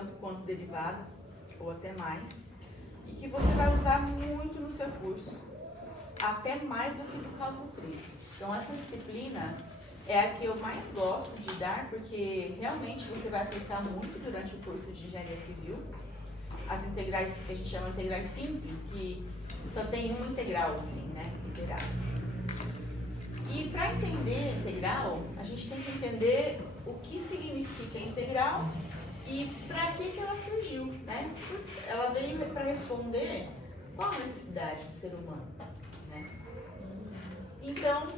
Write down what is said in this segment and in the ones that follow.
tanto quanto derivada, ou até mais, e que você vai usar muito no seu curso, até mais do que do cálculo 3. Então essa disciplina é a que eu mais gosto de dar, porque realmente você vai aplicar muito durante o curso de Engenharia Civil. As integrais, que a gente chama de integrais simples, que só tem uma integral, assim, né? Integral. E para entender a integral, a gente tem que entender o que significa a integral e para que ela surgiu, né? Ela veio para responder qual a necessidade do ser humano, né? Então,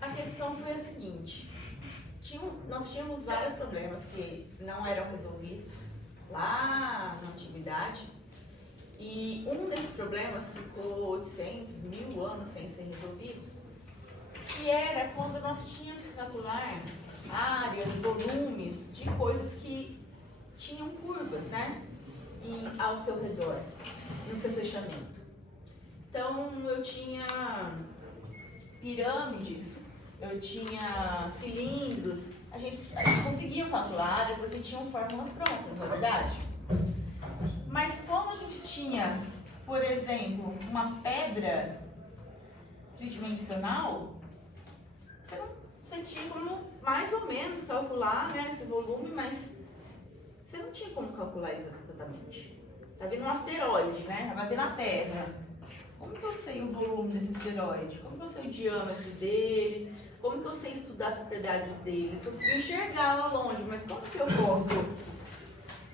a questão foi a seguinte: nós tínhamos vários problemas que não eram resolvidos lá na antiguidade, e um desses problemas ficou 800, 1000 anos sem ser resolvidos, que era quando nós tínhamos que calcular áreas, volumes de coisas que tinham curvas, né, ao seu redor, no seu fechamento. Então, eu tinha pirâmides, eu tinha cilindros, a gente conseguia calcular a área porque tinham fórmulas prontas, não é verdade? Mas quando a gente tinha, por exemplo, uma pedra tridimensional, você tinha como mais ou menos calcular, né, esse volume, mas você não tinha como calcular exatamente. Está vindo um asteroide, né? Vai bater na Terra. Como que eu sei o volume desse asteroide? Como que eu sei o diâmetro dele? Como que eu sei estudar as propriedades dele? Se eu consigo enxergar lá longe, mas como que eu posso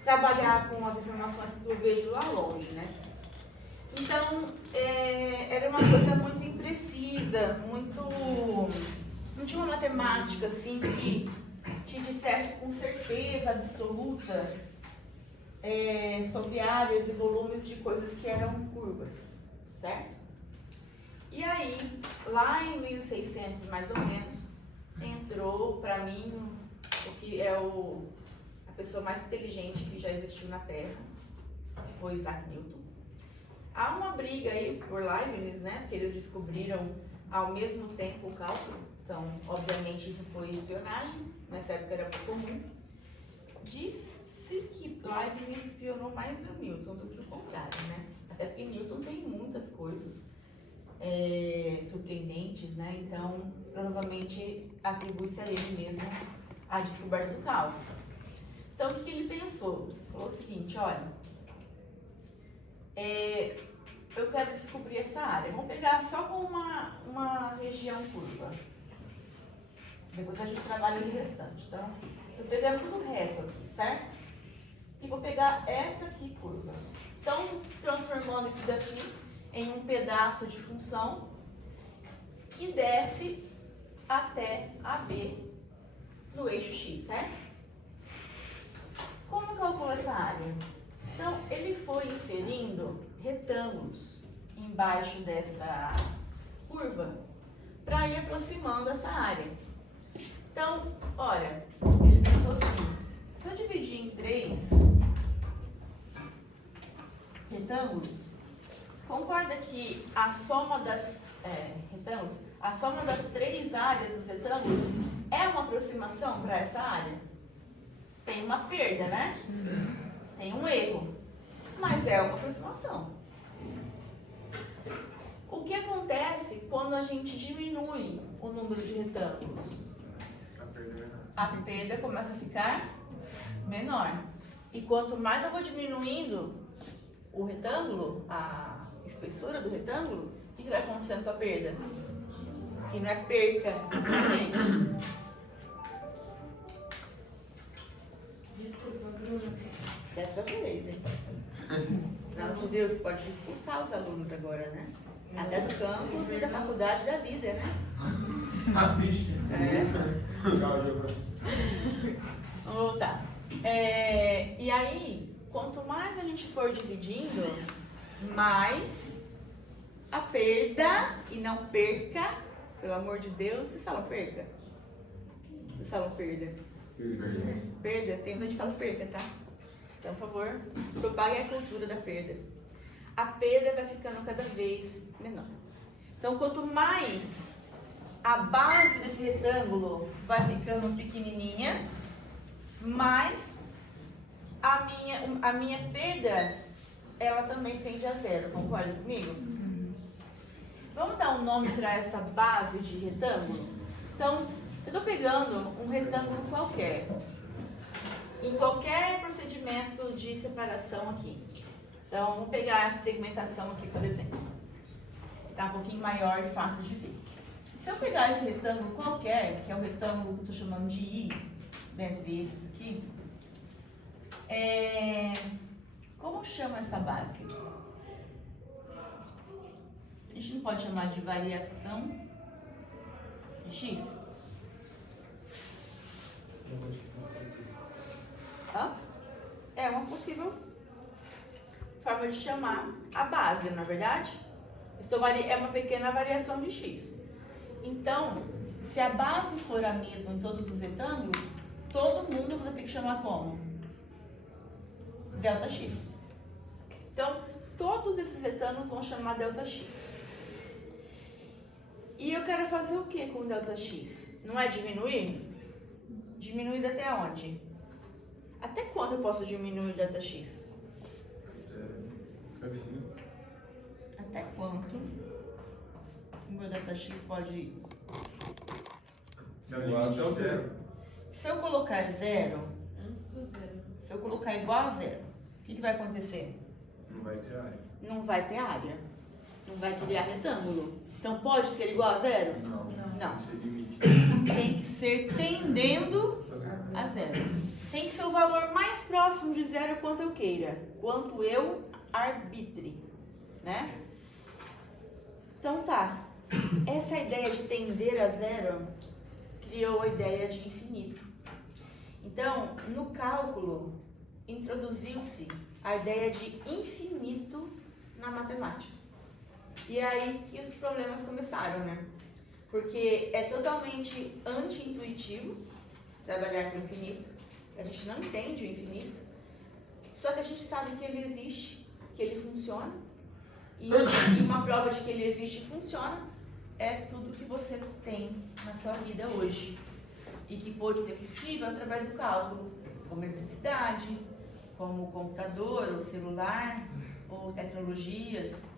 trabalhar com as informações que eu vejo lá longe, né? Então, era uma coisa muito imprecisa, não tinha uma matemática assim que te dissesse com certeza absoluta sobre áreas e volumes de coisas que eram curvas, certo? E aí, lá em 1600 mais ou menos, entrou para mim o que é a pessoa mais inteligente que já existiu na Terra, que foi Isaac Newton. Há uma briga aí por Leibniz, né? Porque eles descobriram ao mesmo tempo o cálculo. Então, obviamente, isso foi espionagem. Nessa época era muito comum. Diz-se que Leibniz espionou mais o Newton do que o contrário, né? Até porque Newton tem muitas coisas surpreendentes, né? Então, provavelmente, atribui-se a ele mesmo a descoberta do cálculo. Então, o que ele pensou? Ele falou o seguinte: olha, eu quero descobrir essa área. Vamos pegar só com uma região curva. Depois a gente trabalha o restante. Então, estou pegando tudo reto aqui, certo? E vou pegar essa aqui curva. Então, transformando isso daqui em um pedaço de função que desce até AB no eixo X, certo? Como calcula essa área? Então, ele foi inserindo retângulos embaixo dessa curva para ir aproximando essa área. Então, olha, ele pensou assim: se eu dividir em 3 retângulos, concorda que a soma das retângulos, a soma das 3 áreas dos retângulos é uma aproximação para essa área? Tem uma perda, né? Tem um erro, mas é uma aproximação. O que acontece quando a gente diminui o número de retângulos? A perda começa a ficar menor. E quanto mais eu vou diminuindo o retângulo, a espessura do retângulo, o que vai acontecendo com a perda? E não é perca, gente. Desculpa, Bruno. Dessa vez, hein? Não, você viu? Pode expulsar os alunos agora, né? Até do campus e da faculdade da vida, né? Vamos voltar. E aí, quanto mais a gente for dividindo, mais a perda, e não perca, pelo amor de Deus. Vocês falam perca? Vocês falam perda? Perda? Tem gente que fala perca, tá? Então, por favor, propague a cultura da perda. A perda vai ficando cada vez menor. Então, quanto mais a base desse retângulo vai ficando pequenininha, mais a a minha perda, ela também tende a zero, concorda comigo? Vamos dar um nome para essa base de retângulo? Então, eu estou pegando um retângulo qualquer, em qualquer procedimento de separação aqui. Então, vou pegar essa segmentação aqui, por exemplo. Está um pouquinho maior e fácil de ver. Se eu pegar esse retângulo qualquer, que é o retângulo que eu estou chamando de I, dentre esses aqui, como chama essa base? A gente não pode chamar de variação de X? É uma possível forma de chamar a base, não é verdade? É uma pequena variação de X. Então, se a base for a mesma em todos os retângulos, todo mundo vai ter que chamar como? Δx. Então, todos esses retângulos vão chamar Δx. E eu quero fazer o que com Δx? Não é diminuir? Diminuir até onde? Até quando eu posso diminuir Δx? Até quanto o meu Δx pode ir? Se eu colocar zero, se eu colocar igual a zero, o que vai acontecer? Não vai ter área. Não vai ter área. Não vai criar retângulo. Então pode ser igual a zero? Não. Tem que ser tendendo a zero. Tem que ser o valor mais próximo de zero quanto eu queira. Quanto eu arbitre. Né? Então tá. Essa ideia de tender a zero criou a ideia de infinito. Então, no cálculo, introduziu-se a ideia de infinito na matemática. E é aí que os problemas começaram, né? Porque é totalmente anti-intuitivo trabalhar com o infinito. A gente não entende o infinito. Só que a gente sabe que ele existe, que ele funciona. E uma prova de que ele existe e funciona é tudo que você tem na sua vida hoje. E que pode ser possível através do cálculo, como eletricidade, como o computador, ou celular, ou tecnologias,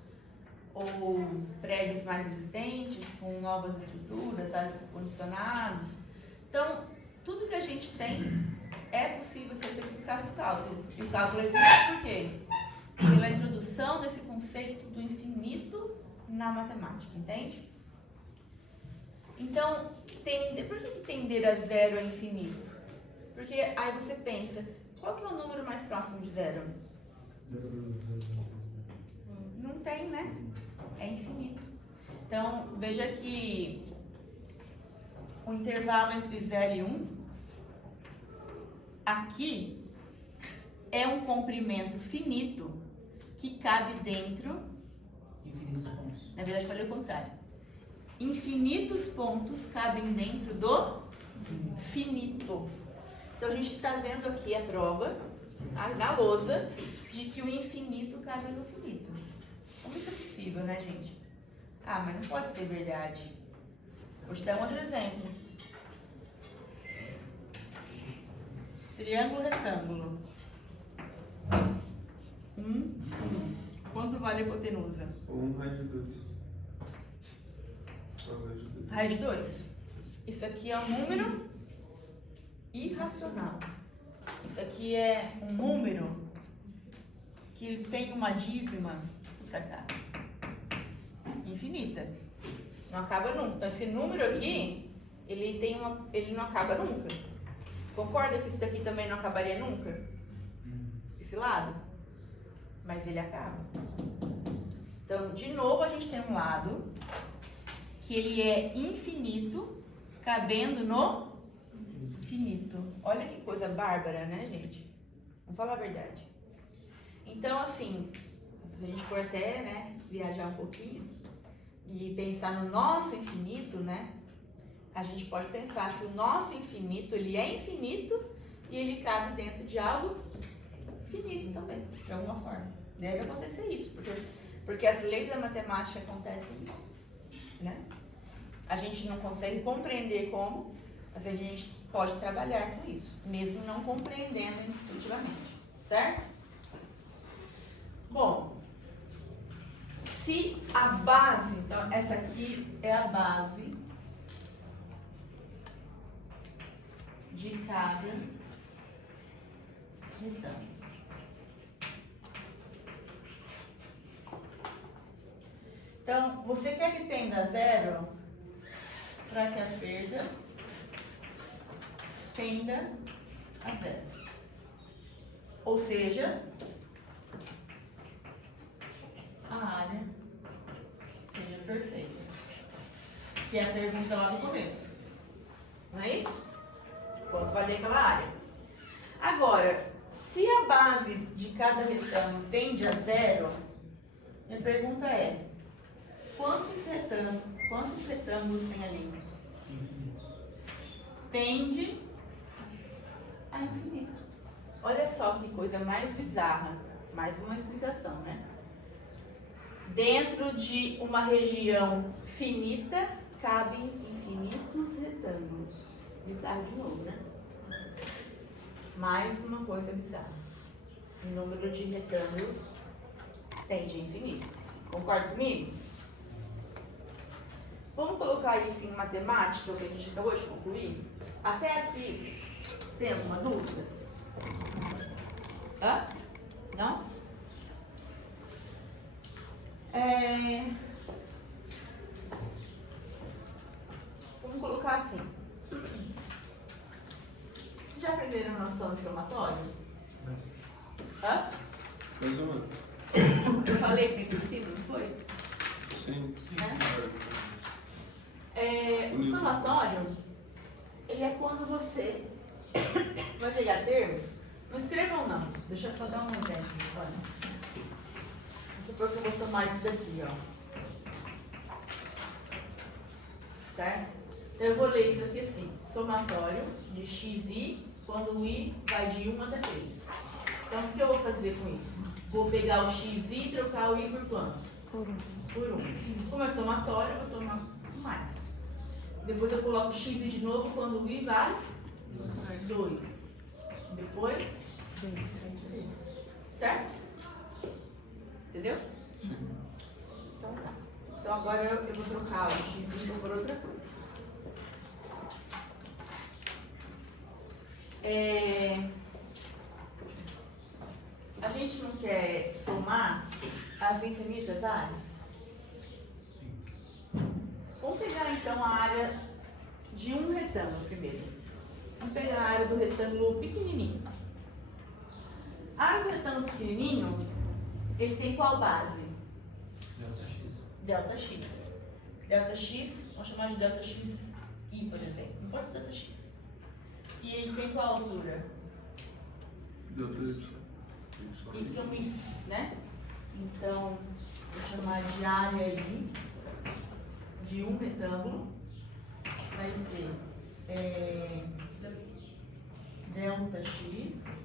ou prédios mais existentes, com novas estruturas, ar-condicionados. Então, tudo que a gente tem é possível ser feito por causa do cálculo. E o cálculo existe por quê? Pela introdução desse conceito do infinito na matemática, entende? Então, por que tender a zero é infinito? Porque aí você pensa, qual que é o número mais próximo de zero? Não tem, né? É infinito. Então, veja que o intervalo entre 0 e 1, aqui, é um comprimento finito que cabe dentro... Infinitos pontos. Na verdade, falei o contrário. Infinitos pontos cabem dentro do finito. Então, a gente está vendo aqui a prova, na lousa, de que o infinito cabe no finito. Como isso é possível, né, gente? Ah, mas não pode ser verdade. Vou te dar um outro exemplo. Triângulo retângulo. Quanto vale a hipotenusa? 1 raiz de 2. Raiz de 2. Isso aqui é um número irracional. Isso aqui é um número que tem uma dízima pra cá, infinita. Não acaba nunca. Então esse número aqui, ele não acaba nunca. Concorda que isso daqui também não acabaria nunca? Esse lado? Mas ele acaba. Então, de novo, a gente tem um lado que ele é infinito, cabendo no finito. Olha que coisa bárbara, né, gente? Vamos falar a verdade. Então, assim, se a gente for até, né, viajar um pouquinho e pensar no nosso infinito, né, a gente pode pensar que o nosso infinito, ele é infinito e ele cabe dentro de algo finito também, de alguma forma. Deve acontecer isso, porque as leis da matemática acontecem isso, né? A gente não consegue compreender como, mas a gente pode trabalhar com isso, mesmo não compreendendo intuitivamente. certo? Bom, se a base, então essa aqui é a base de cada retângulo. Então, você quer que tenda a zero para que a perda tenda a zero. Ou seja, a área seja perfeita. Que é a pergunta lá do começo. Não é isso? Quanto valia aquela área? Agora, se a base de cada retângulo tende a zero, minha pergunta é: quantos retângulos tem ali? Tende a infinito. Olha só que coisa mais bizarra. Mais uma explicação, né? Dentro de uma região finita, cabem infinitos retângulos. Bizarro de novo, né? Mais uma coisa bizarra. O número de retângulos tende a infinito. Concorda comigo? Vamos colocar isso em matemática, o que a gente acabou de concluir? Até aqui, tem alguma dúvida? Hã? Não? Vamos colocar assim. Já aprenderam noção de somatório? Hã? Mais ou menos. Eu falei bem por cima, não foi? Sim. O somatório, ele é quando você vai pegar termos. Não escrevam não, deixa eu só dar um exemplo. Olha. Vamos supor que eu vou somar isso daqui, ó. Certo? Então eu vou ler isso aqui assim: somatório de xi quando o i vai de 1 até 3. Então o que eu vou fazer com isso? Vou pegar o xi e trocar o i por quanto? Por 1. Como é somatório, eu vou tomar mais. Depois eu coloco x de novo quando o i vale 2. Depois 3. Certo? Entendeu? Então tá. Então agora eu vou trocar o x por outra coisa. A gente não quer somar as infinitas áreas? Vamos pegar então a área de um retângulo primeiro. Vamos pegar a área do retângulo pequenininho. A área do retângulo pequenininho, ele tem qual base? Delta x. Delta x, vamos chamar de delta x i, por exemplo. Não pode ser delta x. E ele tem qual altura? Delta Y, né? Então, vou chamar de área I de um retângulo. Vai ser delta x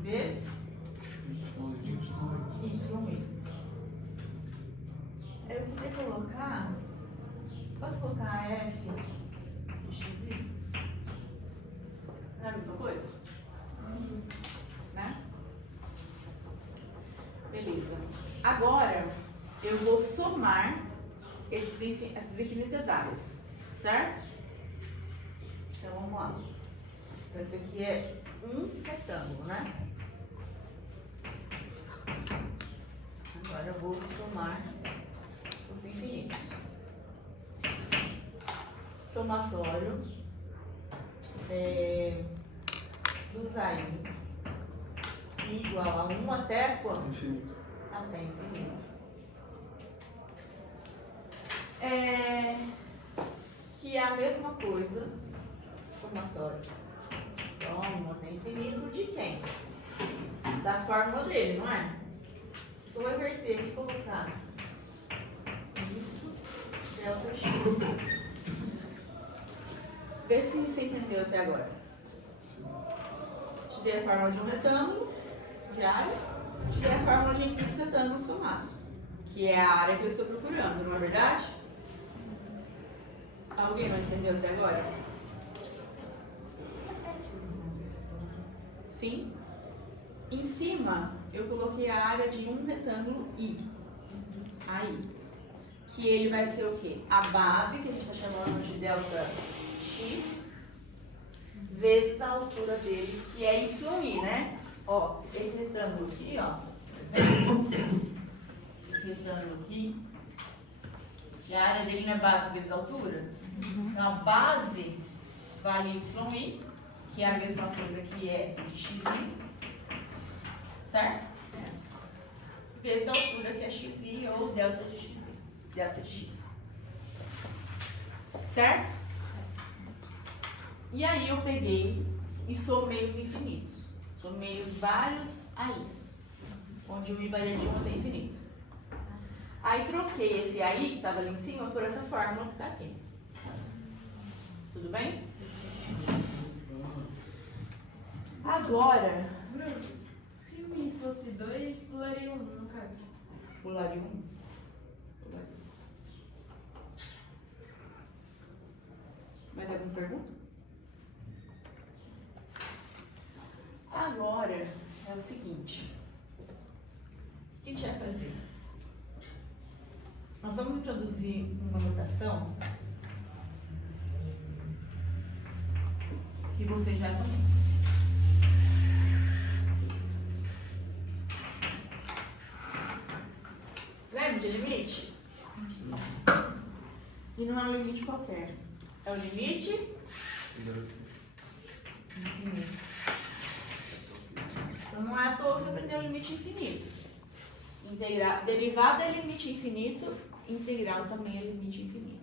vezes y. Eu queria colocar, posso colocar f de xi? Não é a mesma coisa? Né? Beleza. Agora, eu vou somar essas infinitas áreas, certo? Então, vamos lá. Então, esse aqui é um retângulo, né? Agora, eu vou somar os infinitos. Somatório dos aí igual a 1 até quanto? Infinito. Até infinito. Que é a mesma coisa, somatório. Então, 1 até infinito de quem? Da fórmula dele, não é? Só vou inverter aqui e colocar isso, delta x. Vê se você entendeu até agora. Te dei a fórmula de um retângulo de área, te dei a fórmula de infinitos retângulos somados, que é a área que eu estou procurando, não é verdade? Alguém não entendeu até agora? Sim? Em cima, eu coloquei a área de um retângulo I. Aí. Que ele vai ser o quê? A base, que a gente está chamando de delta x, vezes a altura dele, que é YI, né? Ó, esse retângulo aqui, ó. Por exemplo, esse retângulo aqui, e a área dele não é base vezes altura? Então, a base vale YI, que é a mesma coisa que f de xi, certo? Vezes a altura, que é xi, ou delta de xi, delta de x. Certo? E aí eu peguei e somei os infinitos. Somei os vários AIs, onde o I varia de 1 até infinito. Aí troquei esse AI que estava ali em cima por essa fórmula que está aqui. Tudo bem? Agora, Bruno, se o I fosse 2, pularia 1, no caso. pularia 1. Mais alguma pergunta? Agora é o seguinte. O que a gente vai fazer? Nós vamos introduzir uma notação que você já conhece. Lembra de limite? E não é um limite qualquer. É o limite infinito. Então não é à toa que você aprendeu o limite infinito. Derivada é limite infinito, integral também é limite infinito.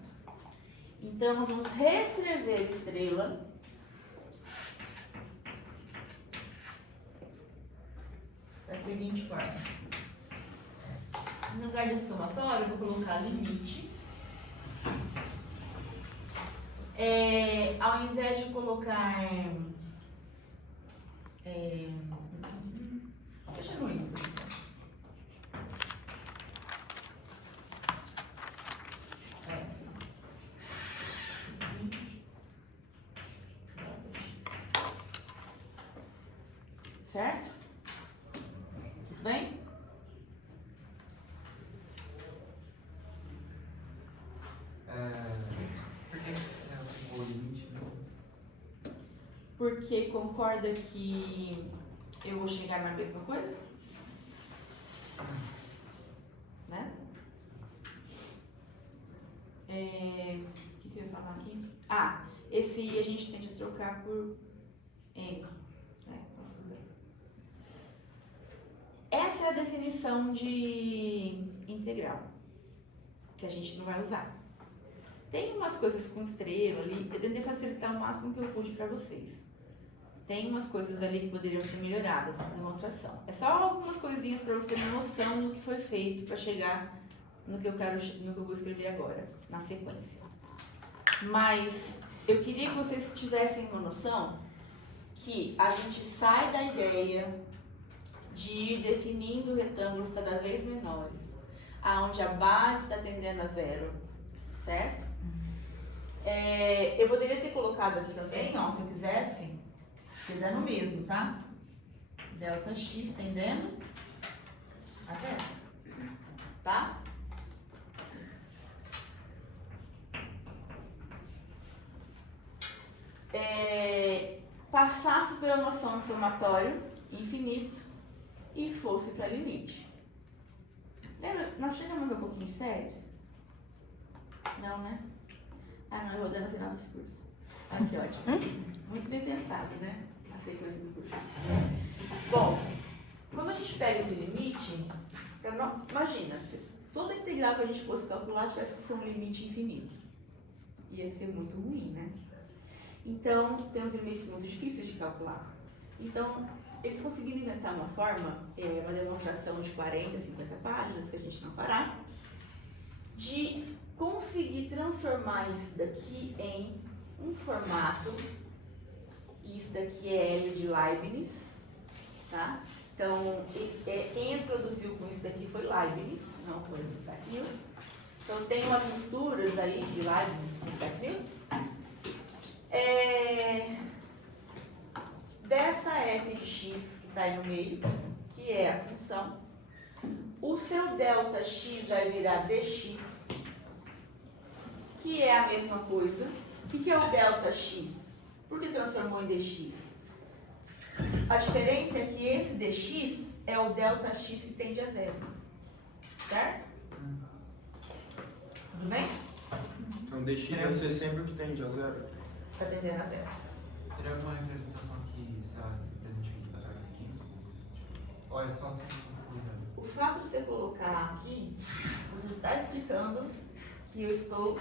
Então nós vamos reescrever estrela da seguinte forma. No lugar de somatório, eu vou colocar limite. Ao invés de colocar deixa no índice. Certo? Tudo bem? Por que você o limite? Porque concorda que eu vou chegar na mesma coisa? Né? O que eu ia falar aqui? Ah, esse I a gente tende a trocar por M. Tudo bem. Essa é a definição de integral, que a gente não vai usar. Tem umas coisas com estrela ali, eu tentei facilitar o máximo que eu pude para vocês. Tem umas coisas ali que poderiam ser melhoradas na demonstração. É só algumas coisinhas para você ter noção do que foi feito para chegar no que eu vou escrever agora, na sequência. Mas eu queria que vocês tivessem uma noção que a gente sai da ideia de ir definindo retângulos cada vez menores, aonde a base está tendendo a zero, certo? Eu poderia ter colocado aqui também, ó, se eu quisesse, dá no mesmo, tá? Delta x tendendo a zero, tá? Passasse pela noção de somatório infinito e fosse para limite. Lembra? Nós chegamos um pouquinho de séries? Não, né? Ah, não, eu vou dar no final dos cursos. Ah, que ótimo. Muito bem pensado, né? A sequência do curso. Bom, quando a gente pega esse limite, imagina, se toda integral que a gente fosse calcular tivesse que ser um limite infinito. Ia ser muito ruim, né? Então, tem uns limites muito difíceis de calcular. Então, eles conseguiram inventar uma forma, uma demonstração de 40, 50 páginas, que a gente não fará, de conseguir transformar isso daqui em um formato. Isso daqui é L de Leibniz, tá? Então, quem introduziu com isso daqui foi Leibniz, não foi Isaac Newton. Então, tem umas misturas aí de Leibniz com Isaac Newton. Dessa f de x que está aí no meio, que é a função. O seu delta x vai virar dx, que é a mesma coisa. O que é o delta x? Por que transformou em dx? A diferença é que esse dx é o delta x que tende a zero. Certo? Tudo bem? Então, dx vai ser sempre o que tende a zero. Está tendendo a zero. Teria alguma representação que, sei lá, represente o parágrafo aqui? Ou é só assim com zero? O fato de você colocar aqui, você está explicando que eu estou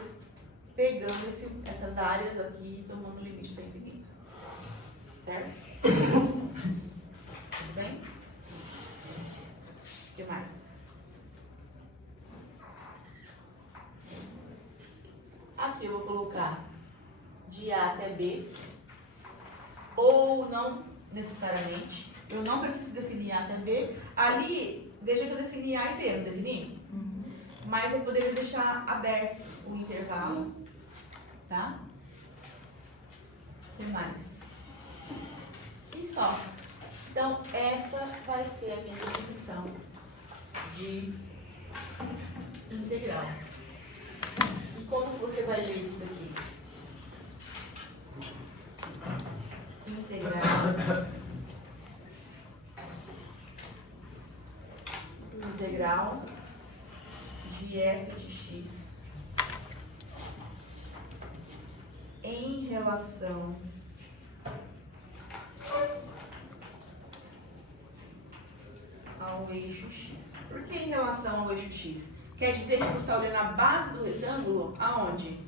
pegando essas áreas aqui e tomando o limite do infinito. Certo? Tudo bem? O que mais? Aqui eu vou colocar de A até B, ou não necessariamente. Eu não preciso definir A até B. Ali, veja que eu defini A e B, não defini? Mas eu poderia deixar aberto o intervalo, tá? O que mais? E só. Então, essa vai ser a minha definição de integral. E como você vai ler isso daqui? Integral de f de x em relação ao eixo x. Por que em relação ao eixo x? Quer dizer que você está olhando a base do retângulo aonde?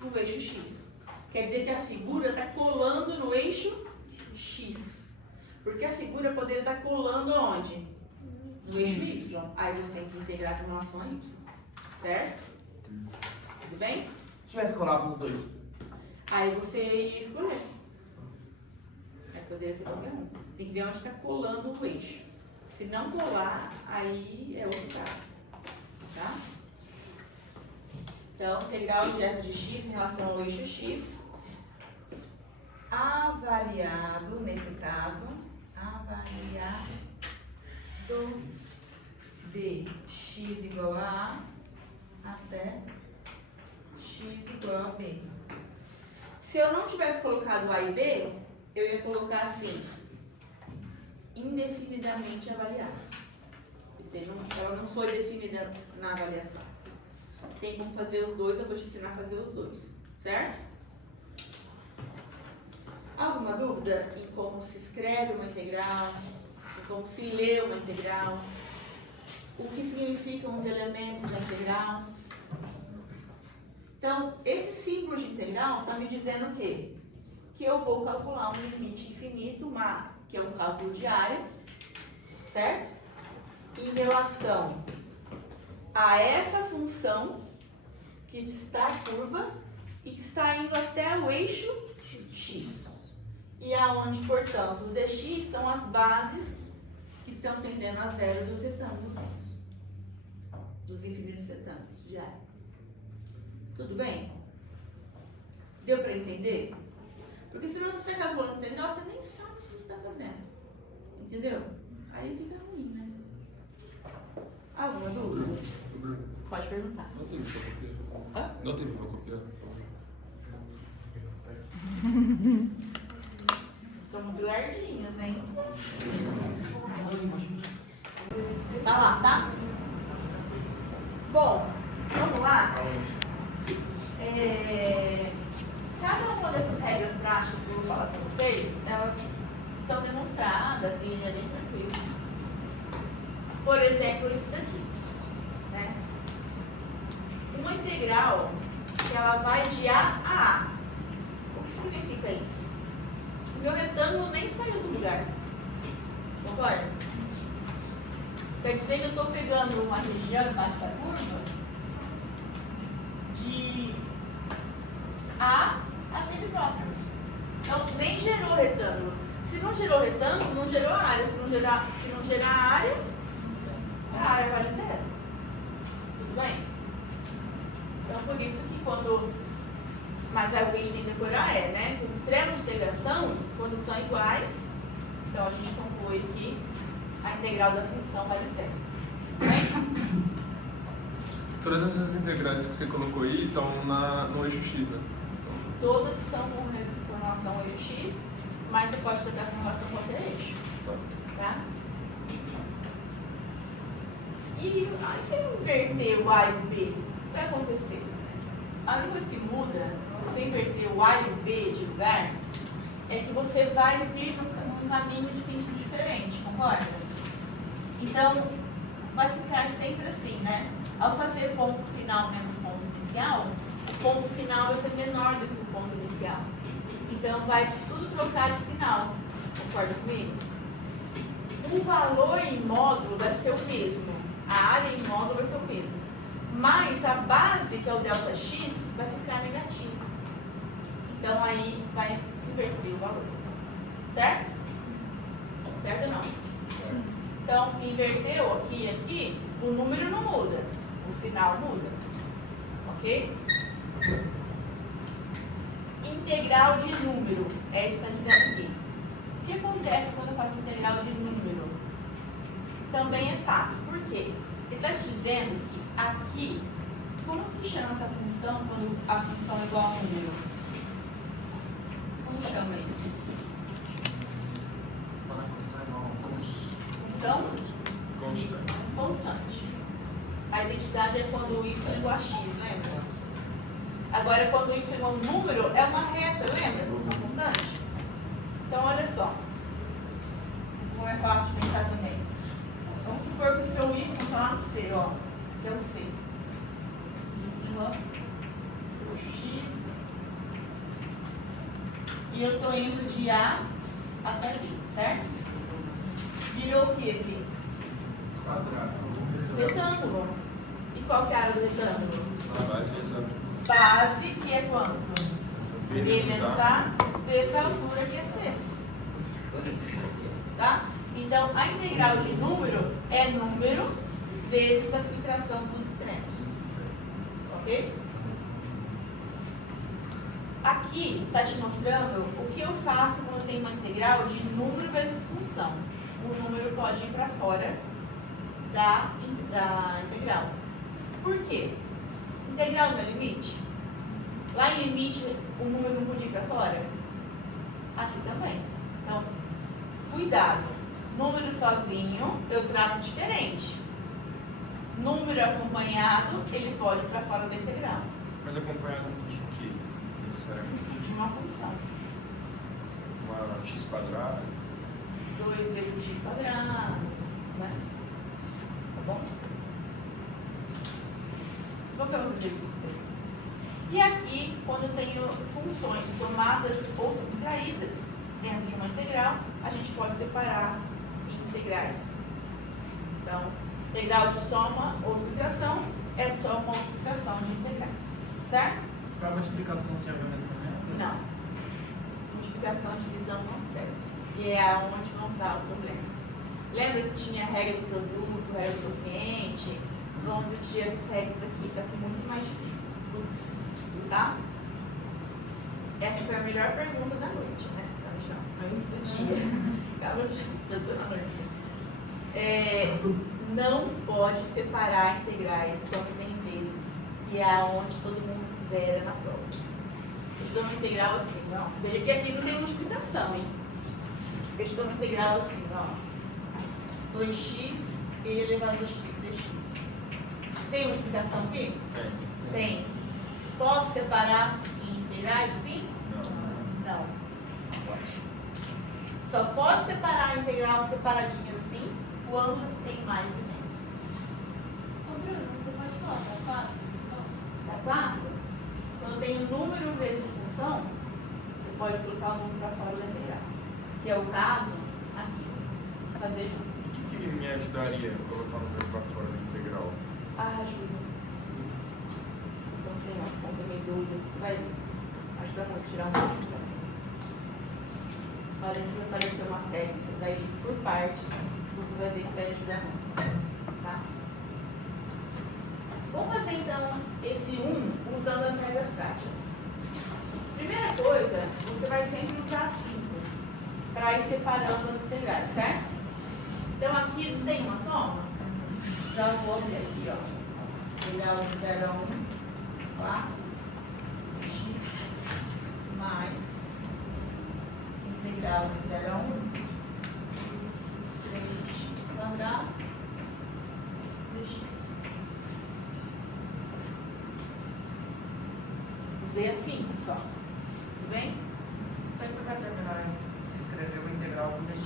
No eixo x. Quer dizer que a figura está colando no eixo x. Porque a figura poderia estar colando aonde? No eixo y. Aí você tem que integrar com relação a y. Certo? Tudo bem? Se tivesse colado nos dois. Aí você ia escolher. Aí poderia ser qualquer um. Tem que ver onde está colando o eixo. Se não colar, aí é outro caso. Tá? Então, integral de f de x em relação ao eixo x, avaliado, nesse caso, avaliado de x igual a até x igual a b. Se eu não tivesse colocado a e b, eu ia colocar assim, indefinidamente avaliada. Ela não foi definida na avaliação. Tem como fazer os dois, eu vou te ensinar a fazer os dois, certo? Alguma dúvida em como se escreve uma integral, em como se lê uma integral, o que significam os elementos da integral? Então, esse símbolo de integral está me dizendo o quê? Que eu vou calcular um limite infinito, que é um cálculo de área, certo? Em relação a essa função que está curva e que está indo até o eixo x. E aonde, portanto, o dx são as bases que estão tendendo a zero dos retângulos, dos infinitos retângulos de área. Tudo bem? Deu para entender? Porque senão você calcula integral, você nem sabe o que você está fazendo. Entendeu? Aí fica ruim, né? Alguma dúvida? Pode perguntar. Não tem pra copiar? Hã? Não tem pra copiar? Estão muito lardinhos, hein? Tá lá, tá? Bom, vamos lá. Cada uma dessas regras práticas que eu vou falar para vocês, elas estão demonstradas e é bem tranquilo. Por exemplo, isso daqui, né? Uma integral que ela vai de A a A. O que significa isso? O meu retângulo nem saiu do lugar. Concorda? Quer dizer que eu estou pegando uma região embaixo da curva de A até B próprio. Então, nem gerou retângulo. Se não gerou retângulo, não gerou área. Se não gerar área, a área vale zero. Tudo bem? Então, por isso que quando... Mas aí o que a gente tem que decorar né? Que os extremos de integração, quando são iguais, Então a gente conclui que a integral da função vale zero. Todas essas integrais que você colocou aí estão no eixo x, né? Todas estão com relação ao eixo x, mas você pode trocar com relação a qualquer eixo. Tá? E se eu inverter o A e o B, o que vai acontecer? A única coisa que muda, se você inverter o A e o B de lugar, é que você vai vir num caminho de sentido diferente, concorda? Então, vai ficar sempre assim, né? Ao fazer ponto final menos ponto inicial, o ponto final vai ser menor do que o ponto inicial. Então, vai tudo trocar de sinal. Concorda comigo? O valor em módulo vai ser o mesmo. A área em módulo vai ser o mesmo. Mas a base, que é o ΔX, vai ficar negativa. Então, aí vai inverter o valor. Certo? Certo ou não? Sim. Então, inverteu aqui e aqui, o número não muda. O sinal muda. Ok? Integral de número. É isso que está dizendo aqui. O que acontece quando eu faço integral de número? Também é fácil. Por quê? Ele está te dizendo que aqui, como que chama essa função quando a função é igual a um número? Como chama isso? Quando a função é igual a Função Constante. constante. A identidade é quando o y é igual a x, lembra? Agora, quando o y é igual a um número, é uma reta, lembra? Função constante? Então, olha só. Como é fácil de pensar também. Vamos supor que o seu y está lá no C, ó. Que é o C. O x. E eu estou indo de A até B, certo? Virou o que aqui? quadrado. Retângulo. E qual que é a área do retângulo? A base é exata. Base, que é quanto? B menos A, vezes a altura, que é C. Tá? Então, a integral de número é número vezes a subtração dos extremos. Ok? Aqui está te mostrando o que eu faço quando eu tenho uma integral de número vezes função. O número pode ir para fora da integral. Por quê? Integral não é limite? Lá em limite, o número não podia ir para fora? Aqui também. Então, cuidado. Número sozinho, eu trato diferente. Número acompanhado, ele pode ir para fora da integral. Mas acompanhado de quê? Necessariamente. De uma função. Uma x quadrada. 2 vezes x quadrado, né? Tá bom? Vamos ver outro exercício. E aqui, quando eu tenho funções somadas ou subtraídas dentro de uma integral, a gente pode separar em integrais. Então, integral de soma ou subtração é soma ou subtração de integrais. Certo? Para multiplicação serve a mesma também? Não. Multiplicação e divisão não serve. E é aonde não dá os problemas. Lembra que tinha a regra do produto, regra do quociente? Vão existir essas regras aqui, só que muito mais difíceis. Tá? Essa foi a melhor pergunta da noite, né? Do dia. Acaba da noite. Não pode separar integrais quando tem vezes. E é aonde todo mundo zera na prova. Eu te dou uma integral assim, ó. Veja que aqui não tem multiplicação, hein? Eu te dou uma integral assim, ó. 2x elevado a x dx. Tem multiplicação aqui? Tem. Posso separar em integrais, sim? Não. Não pode. Só pode separar a integral separadinhas assim quando tem mais e menos. Ô Bruno, você pode falar, tá 4? Tá claro? Quando tem número vezes função, você pode colocar o número para fora da integral. Que é o caso aqui. Fazer junto. O que me ajudaria a colocar um número para fora da integral? Ajuda. Então tem umas contas meio doidas, você vai ajudar muito a tirar um monte. Na hora que vai aparecer umas técnicas aí por partes, você vai ver que vai ajudar muito. Tá? Vamos fazer então esse 1 usando as regras práticas. Primeira coisa, você vai sempre usar 5. para ir separando as integrais, certo? Então aqui não tem uma soma? Já vou abrir aqui, ó. Integral de 0 a 1, 4, x, mais integral de 0 a 1, 3x quadrado, 2x. Usei assim, só. Tudo bem? Sempre vai terminar de escrever o integral com dx.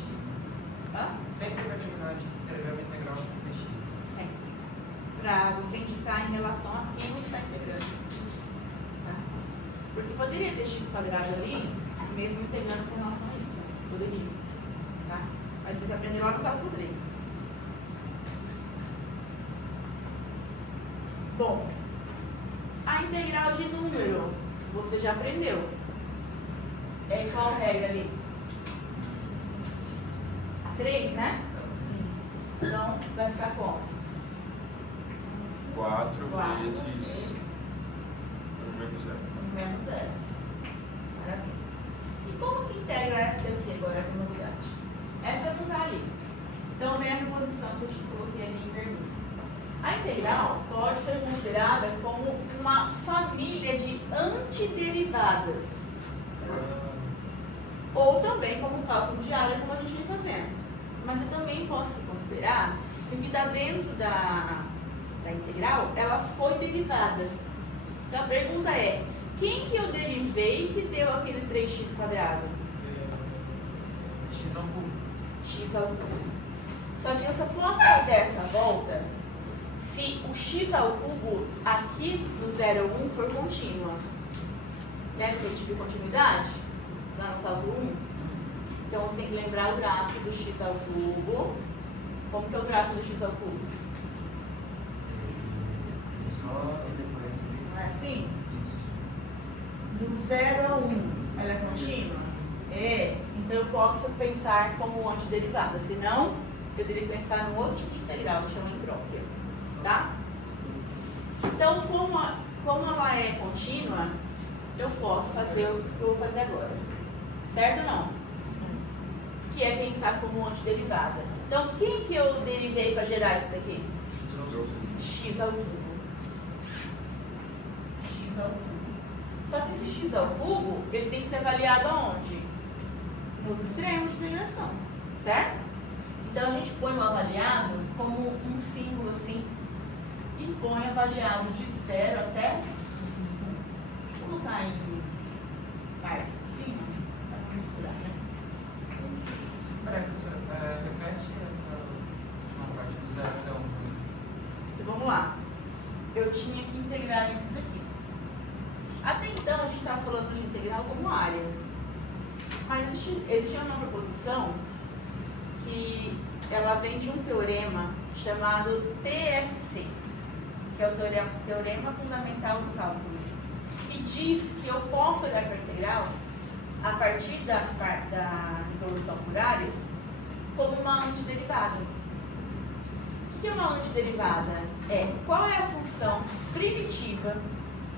Hã? Sempre vai terminar de escrever o integral com dx. Sempre. Para você indicar em relação a quem você está integrando. Tá? Porque poderia ter x quadrado ali, mesmo integrando com relação a isso. Poderia. Tá? Mas você vai aprender lá no cálculo 3. Bom, a integral de número, você já aprendeu. É qual regra ali? A 3, né? Então, vai ficar como? 4 4 vezes 1 menos 0. 1 menos 0. Maravilha. E como que integra essa daqui agora com novidade? Essa não está ali. Então, vem a reposição que eu te coloquei ali em vermelho. A integral pode ser considerada como uma família de antiderivadas. Ou também como cálculo de área, como a gente vem fazendo. Mas eu também posso considerar que o que está dentro da integral, ela foi derivada. Então a pergunta é, quem que eu derivei que deu aquele 3x quadrado? X ao cubo. X ao cubo. Só que eu só posso fazer essa volta se o x ao cubo aqui do 0 ao 1 for contínua. Lembra que a gente viu continuidade? Lá no cálculo 1? Então você tem que lembrar o gráfico do x ao cubo. Como que é o gráfico do x ao cubo? Só depois. Não é assim? Do 0 a 1, ela é contínua? É. Então eu posso pensar como antiderivada. Senão, eu teria que pensar num outro tipo de integral, que chama imprópria. Tá? Então, como ela é contínua, eu posso fazer o que eu vou fazer agora. Certo ou não? Que é pensar como antiderivada. Então, quem que eu derivei para gerar isso daqui? X ao cubo. X ao cubo. Só que esse x ao cubo, ele tem que ser avaliado aonde? Nos extremos de integração. Certo? Então, a gente põe o avaliado como um símbolo assim. E põe avaliado de 0 até 1. Vou colocar em partes assim, para não misturar, né? Peraí, professor, repete essa parte do 0 até 1. Então vamos lá. Eu tinha que integrar isso daqui. Até então a gente estava falando de integral como área. Mas existe uma proposição que ela vem de um teorema chamado TFC, que é o Teorema Fundamental do Cálculo, que diz que eu posso olhar para a integral a partir da resolução por áreas como uma antiderivada. O que é uma antiderivada? É qual é a função primitiva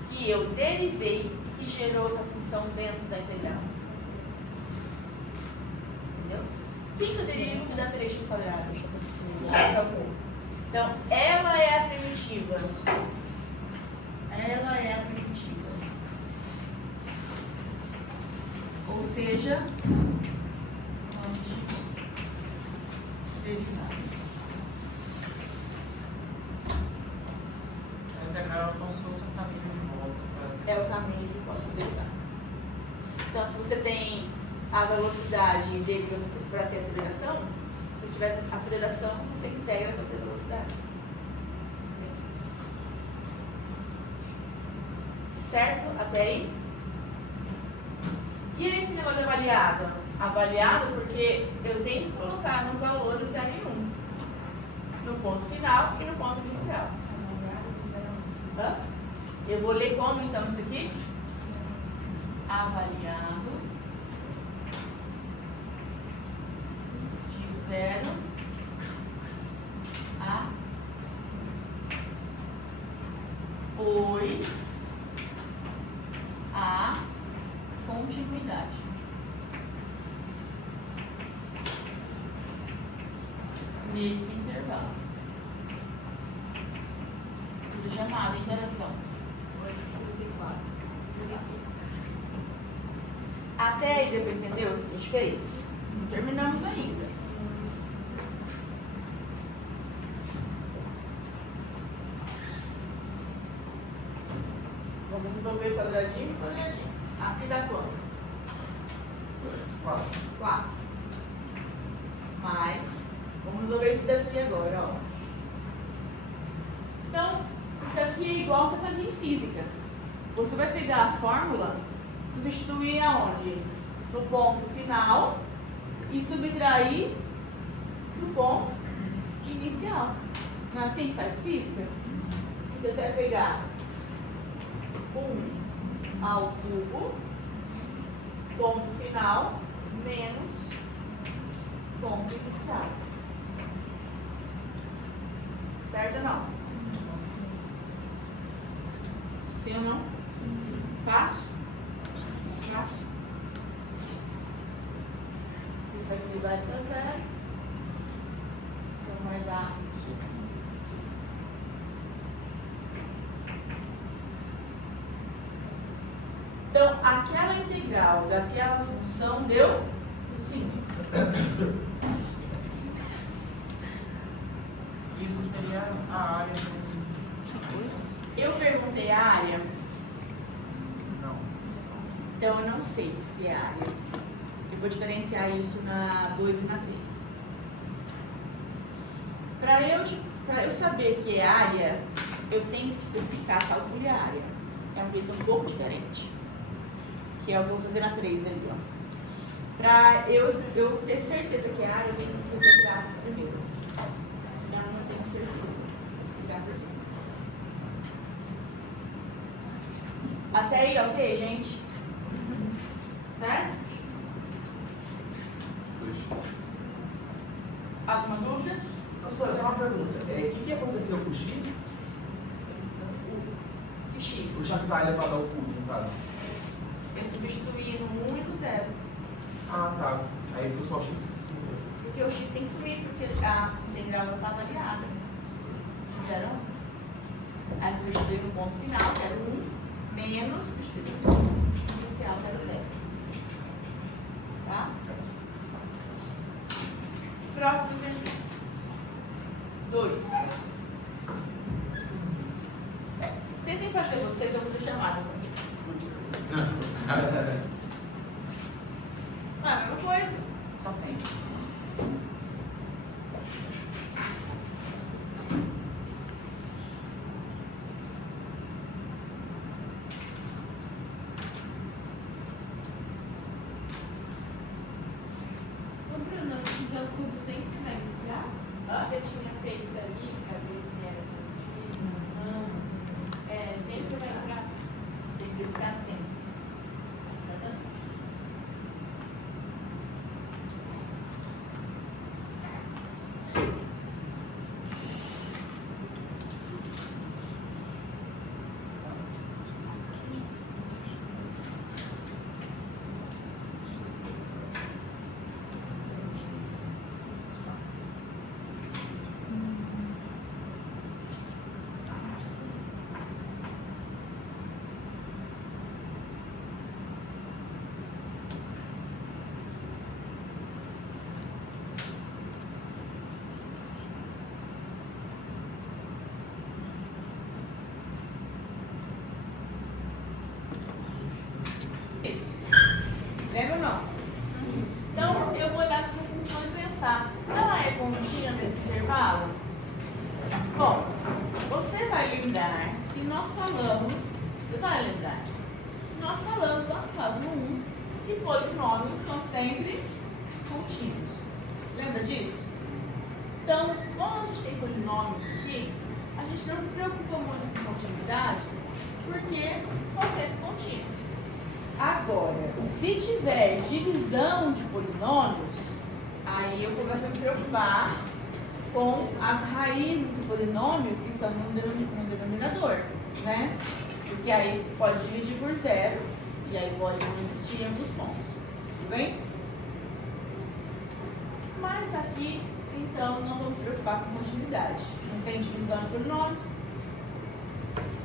que eu derivei e que gerou essa função dentro da integral. Entendeu? Quem que eu derivo que dá 3x quadrado? Então, ela é a primitiva. Ela é a primitiva. Ou seja, antiderivada. A integral é como se fosse um caminho de volta. É o caminho de volta derivada. Então, se você tem a velocidade dele para ter aceleração, se tiver aceleração, você integra para ter velocidade. Certo? Até aí? E aí esse negócio de avaliado? Avaliado porque eu tenho que colocar nos valores N1. No ponto final e no ponto inicial. Hã? Eu vou ler como então isso aqui? Avaliado de 0 a 1, pois a continuidade. nesse intervalo. Tudo chamado interação. Até aí deu pra entender o que a gente fez? Não terminamos ainda. Vamos resolver quadradinho por quadradinho. Aqui dá quanto? 4. Mais. Vamos resolver isso daqui agora, ó. Então, isso aqui é igual você fazia em física. Você vai pegar a fórmula, substituir aonde? No ponto final e subtrair do ponto inicial. Não é assim que faz física? Então você vai pegar 1 ao cubo, ponto final, menos ponto inicial. Certo ou não? Sim ou não? Fácil? Fácil. Isso aqui vai para 0. Então vai dar. Então, aquela integral daquela função deu 5. Isso seria a área do... Eu perguntei a área, Não. então eu não sei se é área. Eu vou diferenciar isso na 2 e na 3. Para eu saber que é área, eu tenho que especificar calcule a área. É um jeito um pouco diferente. Que é o que eu vou fazer na 3 ali, ó. Para eu ter certeza que é área, eu tenho que fazer gráfico primeiro. Senão eu não tenho certeza. Até aí, ok, gente? Certo? Alguma dúvida? Professor, só uma pergunta. O que aconteceu com o X? Que X? O X está elevado ao cubo, no caso. Eu substituí no 1 e no 0. Ah, tá. Aí ficou só o X e se mudou. Porque o X tem que subir, porque a integral já está avaliada. Zero. Aí substitui no ponto final, que era 1, menos substituir no ponto inicial, que era 0. Tá? Próximo exercício. 2. Tentem fazer vocês, eu vou ter chamada. Ah, a mesma coisa. Só tem. Ô Bruno, fizer o cubo sempre vai mudar? Você tinha feito ali pra ver se era positivo? Não. É, sempre vai mudar. Tem que ficar assim. Isso. Lembra ou não? Então, eu vou olhar para essa função e pensar, ela é contínua nesse intervalo? Bom, você vai lembrar que nós falamos, lá no parágrafo 1, que polinômios são sempre contínuos. Lembra disso? Então, como a gente tem polinômios aqui, a gente não se preocupa muito com continuidade, porque são sempre contínuos. Agora, se tiver divisão de polinômios, aí eu começo a me preocupar com as raízes do polinômio que estão no denominador, né? Porque aí pode dividir por 0 e aí pode não existir ambos pontos, tudo bem? Mas aqui então não vamos preocupar com continuidade. Não tem divisão de polinômios.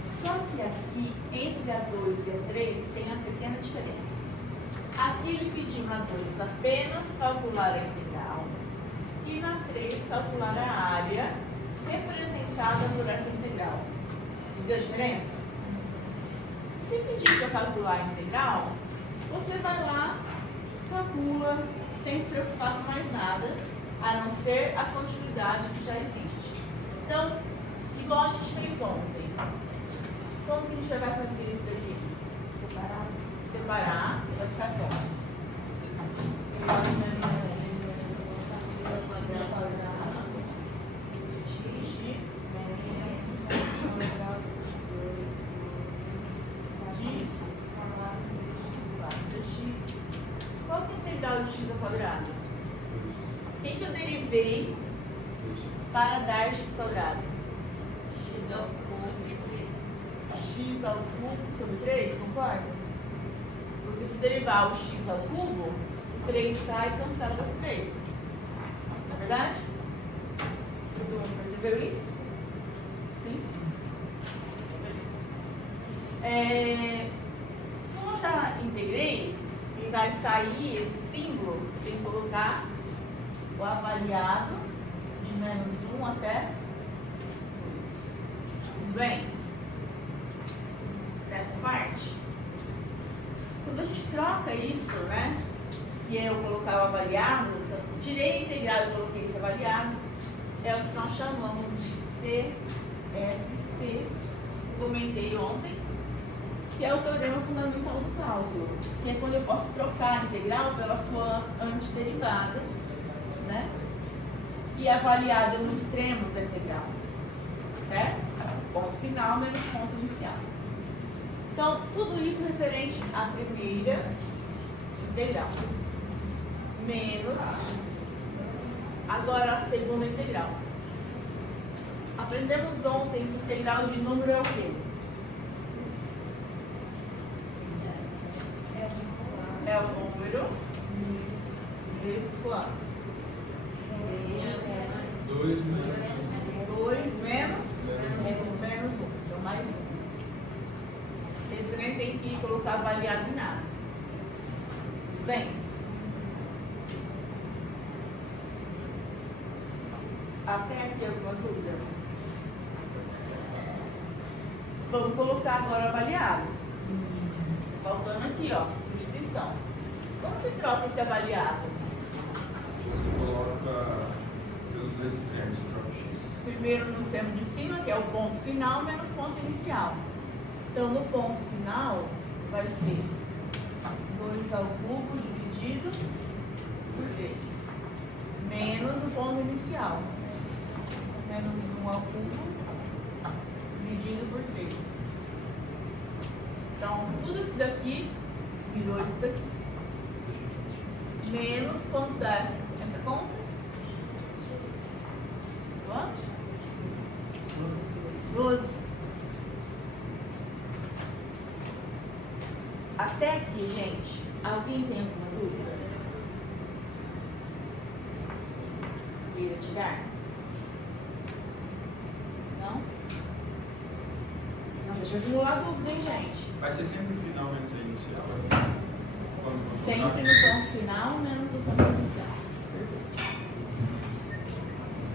Só que aqui, entre a 2 e a 3, tem uma pequena diferença. Aqui ele pediu na 2 apenas calcular a integral e na 3 calcular a área representada por essa integral. Entendeu a diferença? Se pedir para calcular a integral, você vai lá, calcula, sem se preocupar com mais nada, a não ser a continuidade que já existe. Então, igual a gente fez ontem. Como que a gente já vai fazer isso daqui? Separar, vai ficar como? Qual que é a integral de x ao quadrado? Quem que eu derivei para dar x quadrado? X ao cubo sobre 3, concorda? Porque se derivar o x ao cubo, o 3 cai e cancela das 3. Não é verdade? Todo mundo percebeu isso? Sim? Beleza. Como eu já integrei, e vai sair esse símbolo sem colocar o avaliado de menos 1 até 2. Tudo bem? Essa parte. Quando a gente troca isso, né? Que é eu colocar o avaliado, então, tirei a integral e coloquei esse avaliado, é o que nós chamamos de TFC. Comentei ontem, que é o teorema fundamental do cálculo, que é quando eu posso trocar a integral pela sua antiderivada, né? E avaliada no extremo da integral, certo? Ponto final menos ponto inicial. Então, tudo isso referente à primeira integral. Menos, agora a segunda integral. Aprendemos ontem que integral de número é o quê? É o número vezes quanto? 2 menos 2 menos 1. Então, mais 1. Você nem tem que colocar avaliado em nada. Bem, até aqui alguma dúvida? Vamos colocar agora avaliado. Faltando aqui, ó, substituição. Como que troca esse avaliado? você coloca pelos dois extremos, troca x. Primeiro no extremo de cima, que é o ponto final, menos ponto inicial. Então, no ponto final, vai ser 2 ao cubo dividido por 3. Menos o ponto inicial. Menos 1 ao cubo dividido por 3. Então, tudo isso daqui virou isso daqui. Menos quanto dá essa conta? Quanto? 12. Até aqui, gente, alguém tem alguma dúvida? Queira tirar? Não? Não, deixa eu acumular dúvida, hein, gente? Vai ser sempre final entre inicial? Sempre no ponto final, menos o ponto inicial. Perfeito.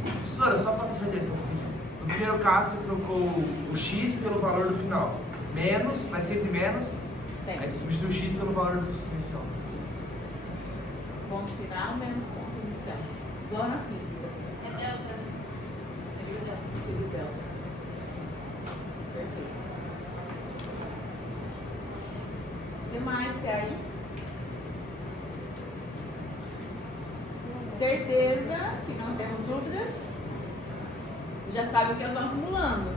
Professora, só para ter certeza, no primeiro caso você trocou o x pelo valor do final. Menos, vai sempre menos. Sempre. Aí você substitui o x pelo valor do inicial. Ponto final, menos ponto inicial. Igual na física. É delta. Seria o delta. Seria o delta. Perfeito. O que mais que aí? Certeza que não temos dúvidas. Você já sabe o que eu estou acumulando.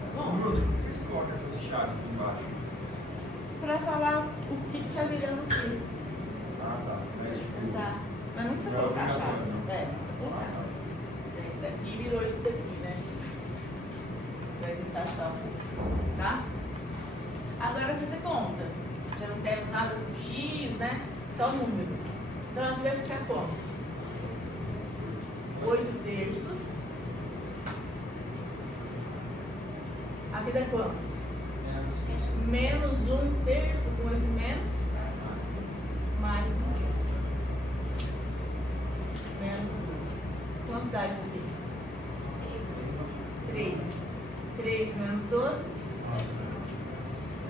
Tá bom? Bruno, por que você coloca essas chaves embaixo? Para falar o que está virando o que. Ah, tá. Mas, tipo, Tá. Mas não precisa Não é colocar obrigatório, chaves. não. É, não precisa colocar. Isso aqui virou isso daqui, né? Para evitar achar um pouco. Tá? Agora você conta. Já não temos nada com X, né? Só números. Então aqui vai ficar como? Aqui dá quanto? Menos Menos 1/3 com esse menos. Mais 1/3. Menos 2. Quanto dá isso aqui? 3. 3 menos 12.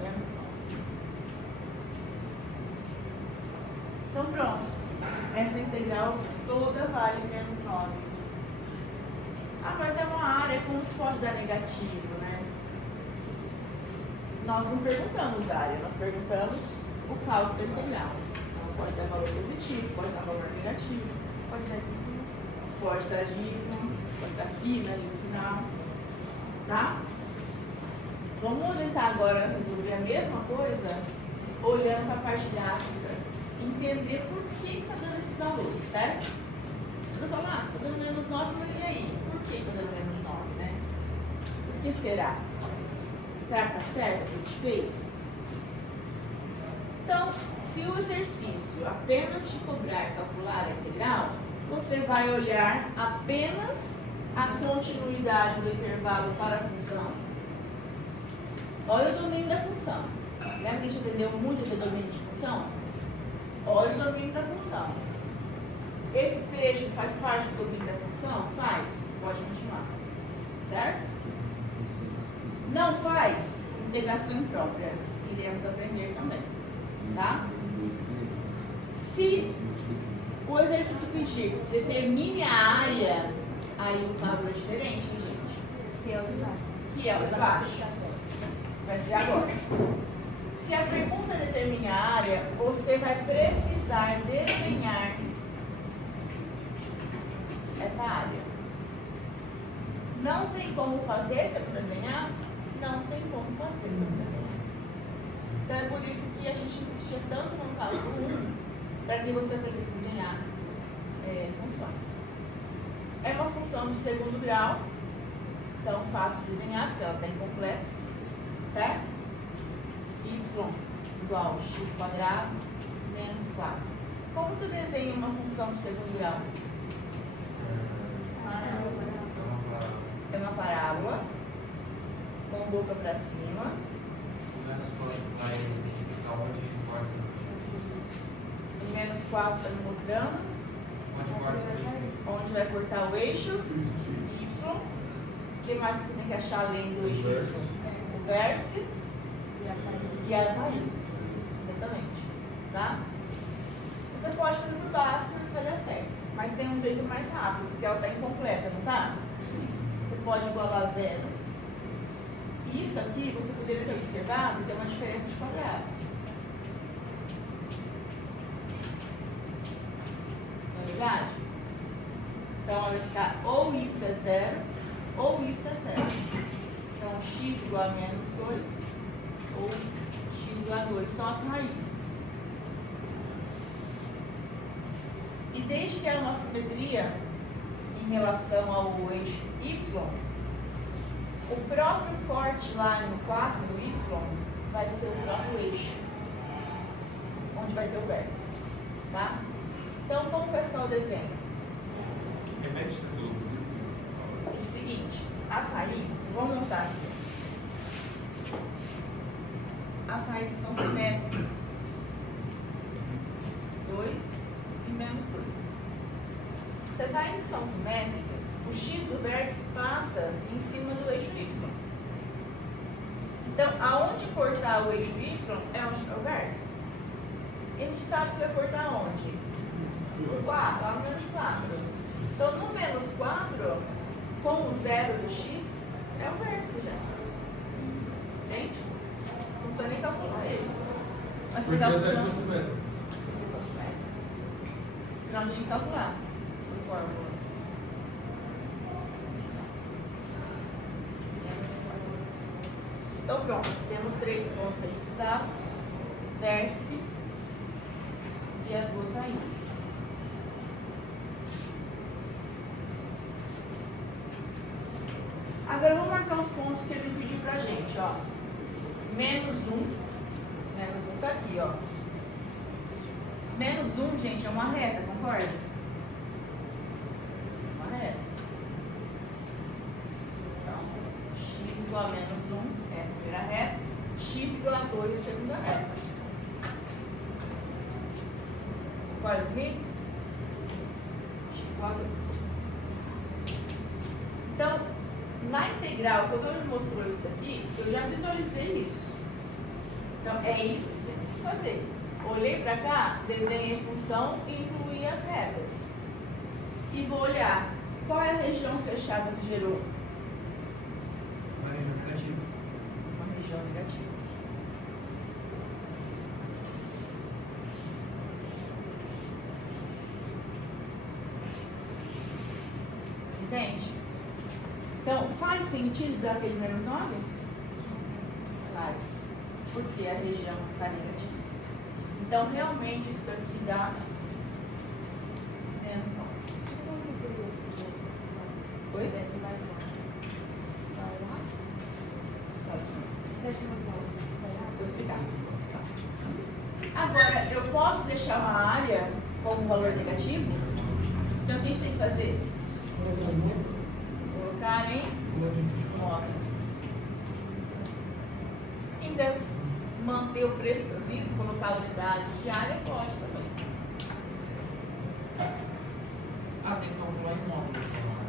Menos 9. Então pronto. Essa integral toda vale menos 9. Ah, mas é uma área, como que pode dar negativo, né? Nós não perguntamos área, nós perguntamos o cálculo da integral. Então pode dar valor positivo, pode dar valor negativo. Pode dar dízimo. Pode dar dízimo, pode dar fina ali no final, tá? Vamos tentar agora resolver a mesma coisa, olhando para a parte gráfica, entender por que está dando esse valor, certo? Você vai falar, está dando menos 9, mas e aí? Por que está dando menos 9, né? Por que será? Será que está certo o que a gente fez? Então, se o exercício apenas te cobrar calcular a integral, você vai olhar apenas a continuidade do intervalo para a função. Olha o domínio da função. Lembra que a gente aprendeu muito do domínio de função? Olha o domínio da função. Esse trecho faz parte do domínio da função? Faz. Pode continuar. Certo? Não faz? Integração imprópria. Iremos aprender também. Tá? Se o exercício pedir determine a área, aí o valor é diferente, hein, gente? Que é o de baixo. Que é o de baixo. Vai ser agora. Se a pergunta determina a área, você vai precisar desenhar essa área. Não tem como fazer se eu não desenhar? Não tem como fazer se eu não desenhar. Então é por isso que a gente insistia tanto no cálculo 1, para que você aprendesse a desenhar funções. É uma função de segundo grau, então fácil de desenhar, porque ela está incompleta, certo? Y igual a x² menos 4. Como tu desenha uma função de segundo grau? É uma parábola, com boca para cima. O menos vai identificar onde importa. O menos 4 está me mostrando Onde importa. onde vai cortar o eixo Y. O que mais que tem que achar além do eixo Y? O vértice E a saída. e as raízes. Exatamente. Tá? Você pode fazer por básico que vai dar certo. Mas tem um jeito mais rápido, porque ela está incompleta, não está? Você pode igualar a zero. Isso aqui você poderia ter observado que tem uma diferença de quadrados. Não é verdade? Então vai ficar ou isso é zero, ou isso é zero. Então x igual a menos 2, ou x igual a 2 são as raízes. E desde que é uma simetria em relação ao eixo y, o próprio corte lá no 4, no y, vai ser o próprio eixo, onde vai ter o vértice. Tá? Então, como vai ficar o desenho? Repete essa filosofia. É o seguinte, as raízes, vamos montar aqui. As raízes são simétricas. 2 e menos 2. Se as raízes são simétricas, o x do vértice passa em cima do eixo y. Então, aonde cortar o eixo y é onde está o vértice. E a gente sabe que vai cortar onde? No 4, lá no menos 4. Então, no menos 4, com o zero do x, é o vértice já. Entende? Não precisa nem calcular ele. Mas Porque você as calcula- áreas são simétricas. Senão a gente tem que calcular por fórmula. Então pronto, temos 3 pontos a gente precisava, vértice e as duas raízes. Agora vamos marcar os pontos que ele pediu pra gente, ó. Menos 1 tá aqui, ó. Menos 1, gente, é uma reta, concorda? Uma reta. Então, x igual a menos 1. depois da segunda reta. Concorda comigo? Então, na integral, quando ela me mostrou isso daqui, eu já visualizei isso. Então, é isso que você tem que fazer. Olhei para cá, desenhei a função e incluí as retas. E vou olhar qual é a região fechada que gerou. Uma região negativa. Uma região negativa. Entende? Então, faz sentido dar aquele menos 9? Faz. Porque a região está negativa. Então, realmente, isso daqui dá menos 9. Como que seria esse jeito? Oi? Desce mais longe. Vai lá? Desce mais longe. Vai lá? Vou explicar. Agora, eu posso deixar uma área como valor negativo? Então, o que a gente tem que fazer? Colocar em moda. Então, manter o preço do vidro, colocar a unidade diária, pode também. Tem que calcular em módulo.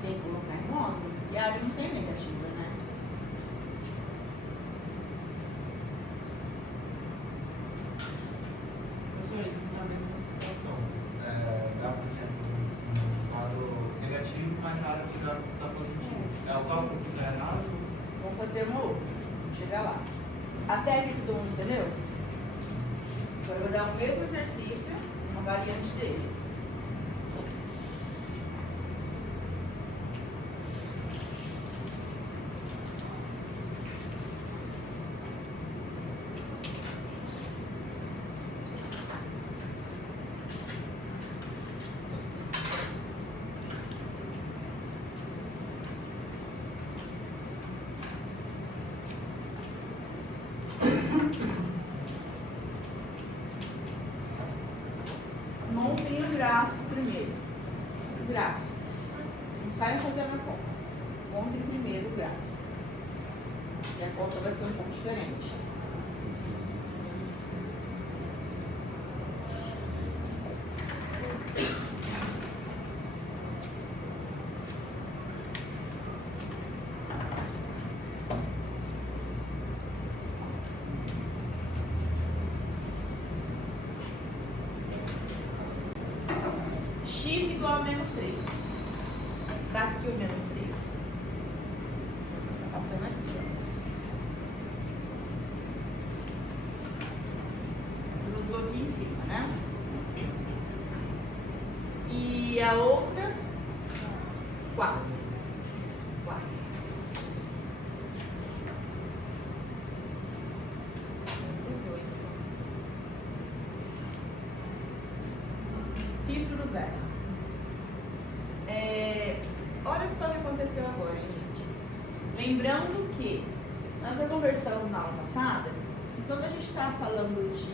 Tem que colocar em módulo. Diária não tem negativa, né? Professor, isso na mesma situação. Dá, por exemplo, um resultado negativo, mas a área que dá positivo. É o cálculo que está errado? Vamos fazer uma outra. Vamos chegar lá. Até aqui todo mundo entendeu? Agora eu vou dar o mesmo exercício, uma variante dele. Montem o gráfico primeiro. O gráfico. Não saiam fazendo a conta. Montem primeiro o gráfico. E a conta vai ser um pouco diferente. X igual a menos 3. Tá aqui o menos 3. Tá passando aqui, ó. Cruzou aqui em cima, né? E a outra, 4. 4. Fiz cruzar. Olha só o que aconteceu agora, hein, gente? Lembrando que nós já conversamos na aula passada, que quando a gente está falando de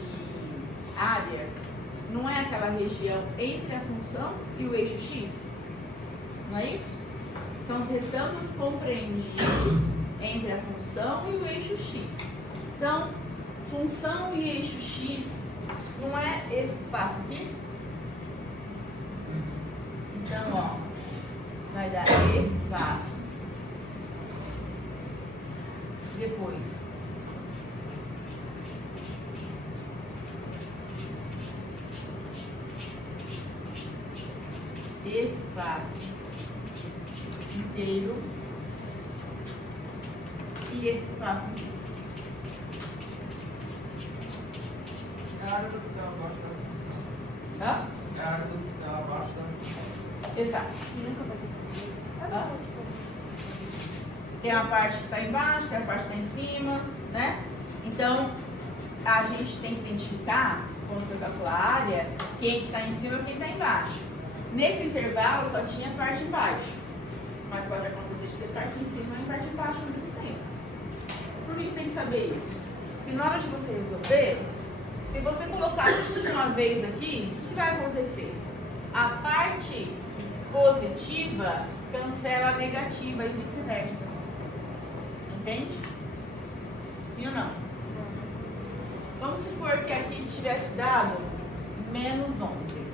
área, não é aquela região entre a função e o eixo X? Não é isso? São os retângulos compreendidos entre a função e o eixo X. Então, função e eixo X não é esse espaço aqui? Então, ó, vai dar esse espaço. Depois, esse espaço inteiro e esse espaço inteiro. É a área do que está abaixo da função. Hã? É a área do que está abaixo da função. Exato. Nunca vai ser. Hã? Tem uma parte que está embaixo, tem a parte que está em cima, né? Então, a gente tem que identificar, quando for calcular a área, quem está em cima e quem está embaixo. Nesse intervalo, só tinha a parte embaixo. Mas pode acontecer de ter parte em cima e parte embaixo ao mesmo tempo. Por que tem que saber isso? Porque na hora de você resolver, se você colocar tudo de uma vez aqui, o que vai acontecer? A parte positiva cancela a negativa e vice-versa. Entende? Sim ou não? Vamos supor que aqui tivesse dado menos 11.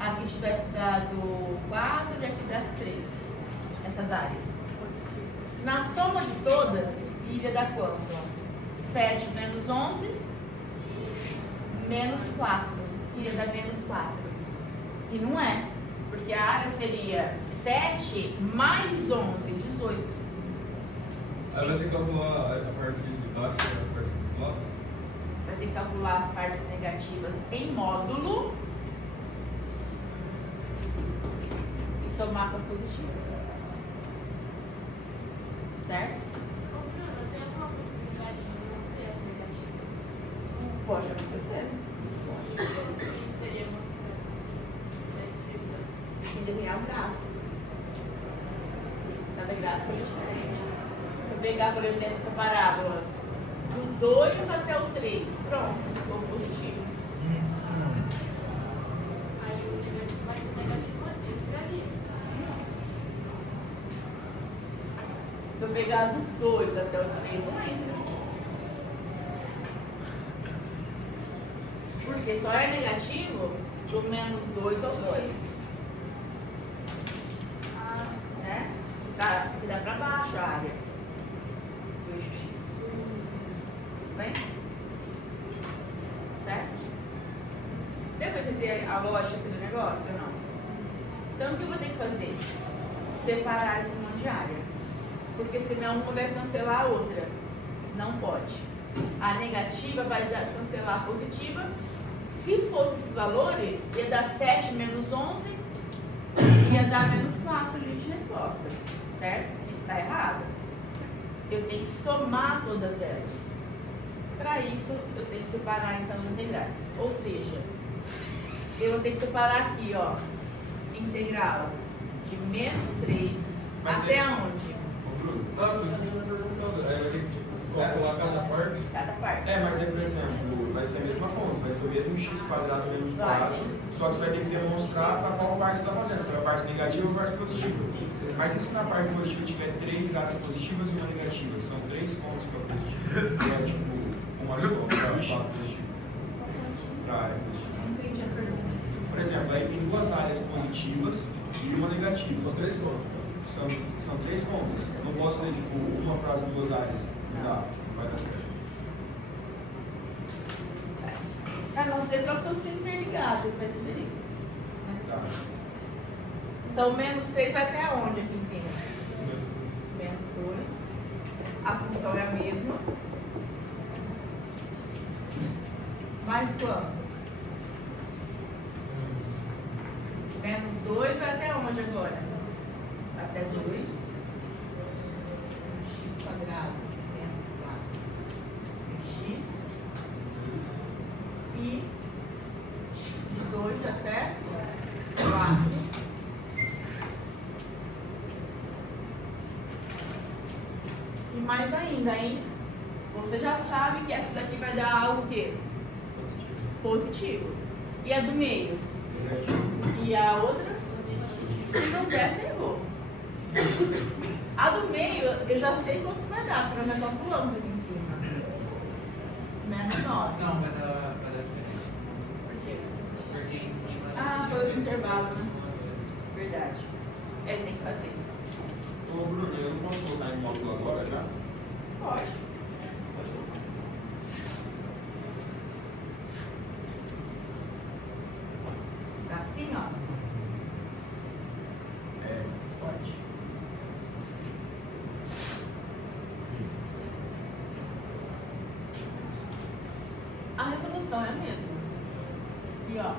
Aqui tivesse dado 4 e aqui desse 3. Essas áreas. Na soma de todas, iria dar quanto? 7 menos 11, menos 4. Iria dar menos 4. E não é. Porque a área seria 7 mais 11, 18. Aí vai ter que calcular a parte de baixo e a parte dos lados. Vai ter que calcular as partes negativas em módulo e somar com as positivas. Certo? Ô, Bruno, tem alguma possibilidade de não ter as negativas? Pode acontecer. Que seria uma da expressão. Tem que desenhar um gráfico. Cada gráfico é diferente. Se eu pegar, por exemplo, essa parábola do 2 até o 3, pronto, ficou positivo. Aí o negativo vai ser negativo aqui, por ali. Se eu pegar do 2 até o 3, não entra. Porque só é negativo do menos 2 ao 2. Né? Que dá pra baixo a área do eixo X. Tudo bem? Certo? Deu pra entender a lógica do negócio ou não? Então o que eu vou ter que fazer? Separar esse monte de área. Porque senão uma vai cancelar a outra. Não pode. A negativa vai cancelar a positiva. Se fosse esses valores, ia dar 7 menos 11, ia dar menos 4 ali de resposta. Certo? Que está errado. Eu tenho que somar todas elas. Para isso, eu tenho que separar então as integrais. Ou seja, eu vou ter que separar aqui, ó, integral de menos 3 Mas até é- onde? Ô, Bruno, sabe o que eu estou perguntando? Aí vai ter que calcular cada parte. Cada parte. É, mas aí, por exemplo, vai ser a mesma conta, vai ser o mesmo x² menos Vai. 4, só que você vai ter que demonstrar para qual parte você está fazendo, se é a parte negativa ou a parte positiva. Mas e se na parte positiva tiver 3 áreas positivas e uma negativa? São 3 contas para positiva. É tipo uma só, para positiva. Para área positiva. Não entendi a pergunta. Por exemplo, aí tem 2 áreas positivas e uma negativa. São 3 contas. São 3 contas. Eu não posso ter tipo uma para as 2 áreas. Não dá, não vai dar certo. A não ser que elas fossem interligadas, vai tudo aí. Tá. Então, menos 3 vai até onde aqui em cima? Menos 2. A função é a mesma. Mais quanto? Menos 2 vai até onde agora? Até 2. X² menos 4. X. E de 2 até 4. E mais ainda, hein? Você já sabe que essa daqui vai dar algo o quê? Positivo. E a do meio? Negativo. E a outra? Se não der, você errou. A do meio, eu já sei quanto vai dar, porque eu já estou calculando aqui em cima. Menos 9. Não, vai dar diferença. Por quê? Porque em cima. a Ah, gente foi o tinha feito intervalo, né? uma vez. Verdade. Ele tem que fazer. Ô, Bruno, eu não posso colocar em módulo agora já? Pode. Pode colocar. Tá assim, ó. É, pode. A resolução é a mesma. E ó.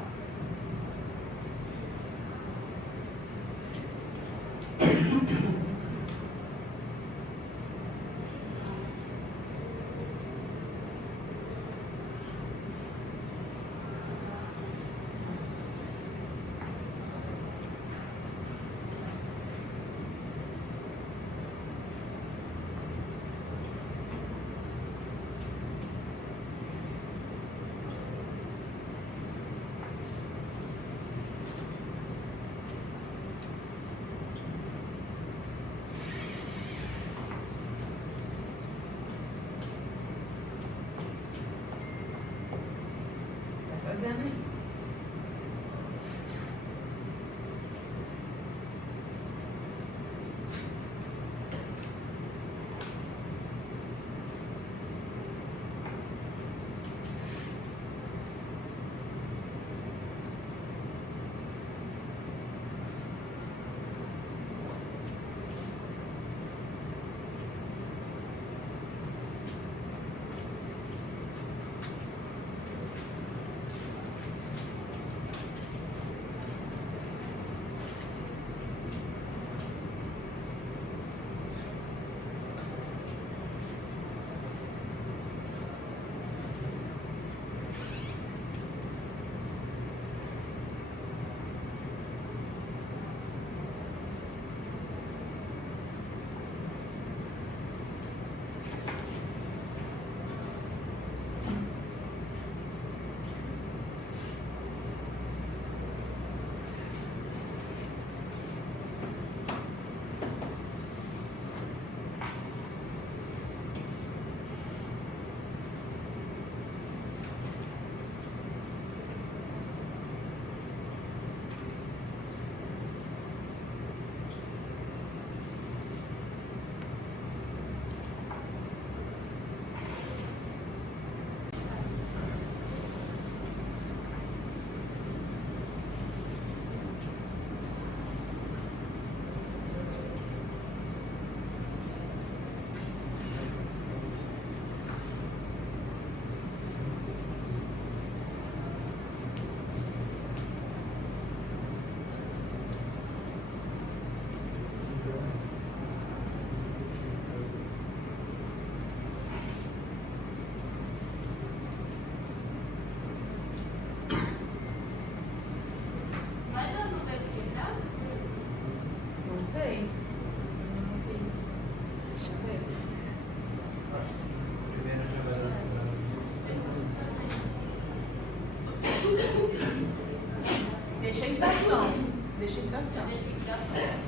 liquidação. Deixa eu ligar fora.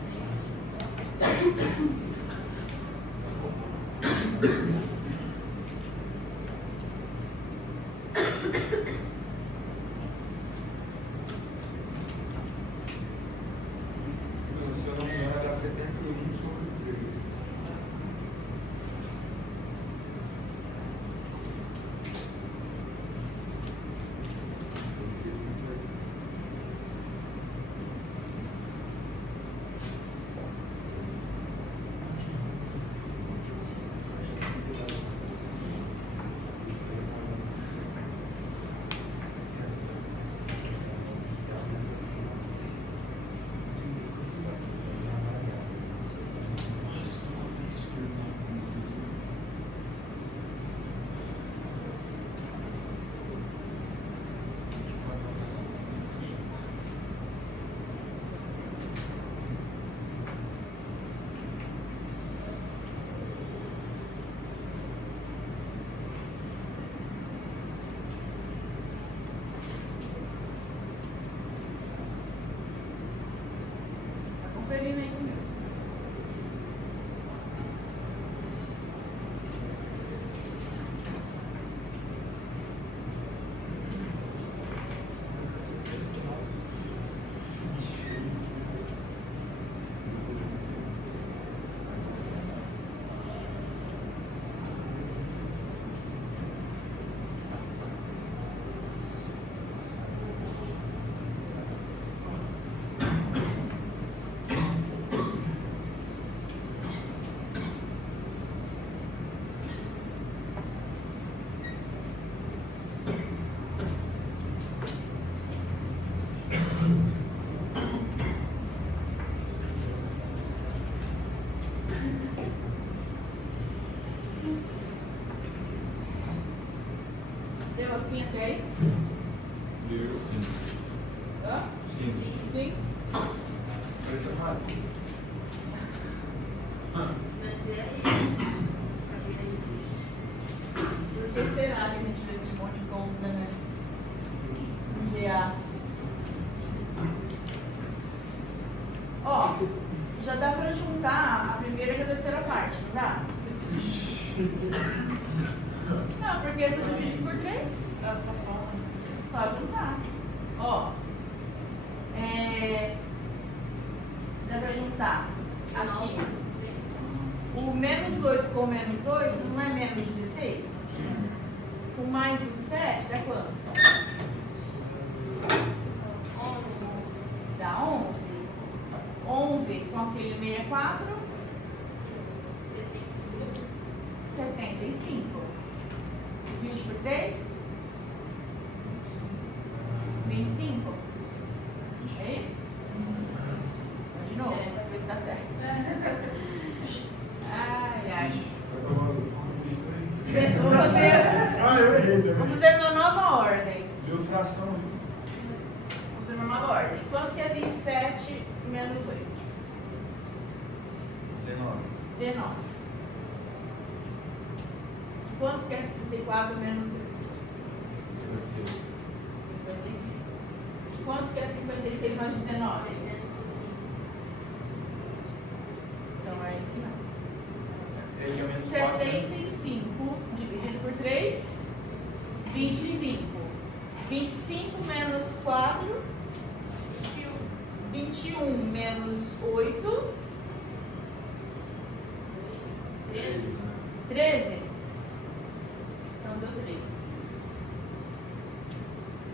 Se eu não me engano, era 71 sobre 3. Tá conferindo aí comigo. Deu assim até aí? Deu. Sim. Hã? Sim. Sim? Esse é o Matheus. Mas é aí. Fazer aí. Por que será que a gente vê um monte de conta, né? GA. Ó, já dá pra juntar a primeira e a terceira parte, não dá? Não, porque eu tô dividindo por 3. É só soma. Só juntar. Ó. Dá pra juntar aqui. O menos 8 com menos 8 não é menos 16? Com mais 27 dá quanto? Dá 11. 11 com aquele 64, 75. 20 por 3? 25? É isso? De novo, pra ver se dá certo. Ai, ai. Vou fazer, Ah, eu errei vou também. fazer uma nova ordem. Deu fração ali. Vou fazer uma nova ordem. Quanto que é 27 menos 8? 19. 19. Quanto que é 64 menos 8? 56. 56. Quanto que é 56 mais 19? Então é isso não. Ele é menos 4. 75 dividido por 3, 25. 25 menos 4, 21 menos 8, 13. Então deu 13.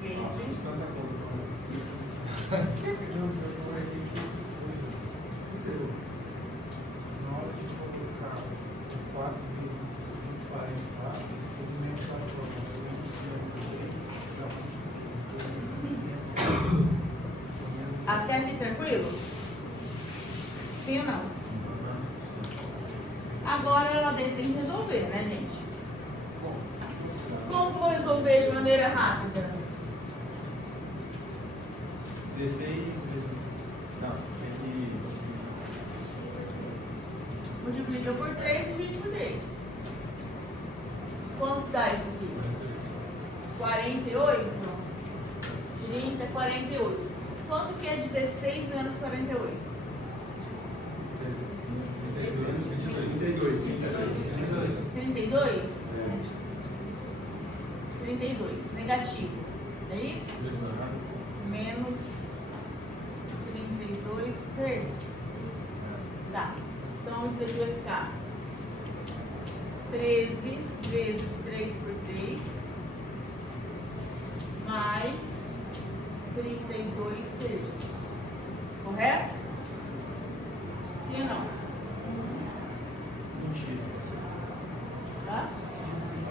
13. Na hora de colocar 4 vezes 20 parênteses lá, o movimento está Até aqui tranquilo? Sim ou não? Agora lá dentro tem que resolver, né, gente? Como que eu vou resolver de maneira rápida? 16 vezes. Não, tem que. Multiplica por 3 e divide por 3. Quanto dá isso aqui? 48? 30, 48. Quanto que é 16 menos 48? 32. 32? 32. Negativo. É isso? Menos 32 terços. Tá. Então isso aqui vai ficar 13 vezes 3 por 3 mais 32 terços. Correto? Sim ou não? Mentira. Tá?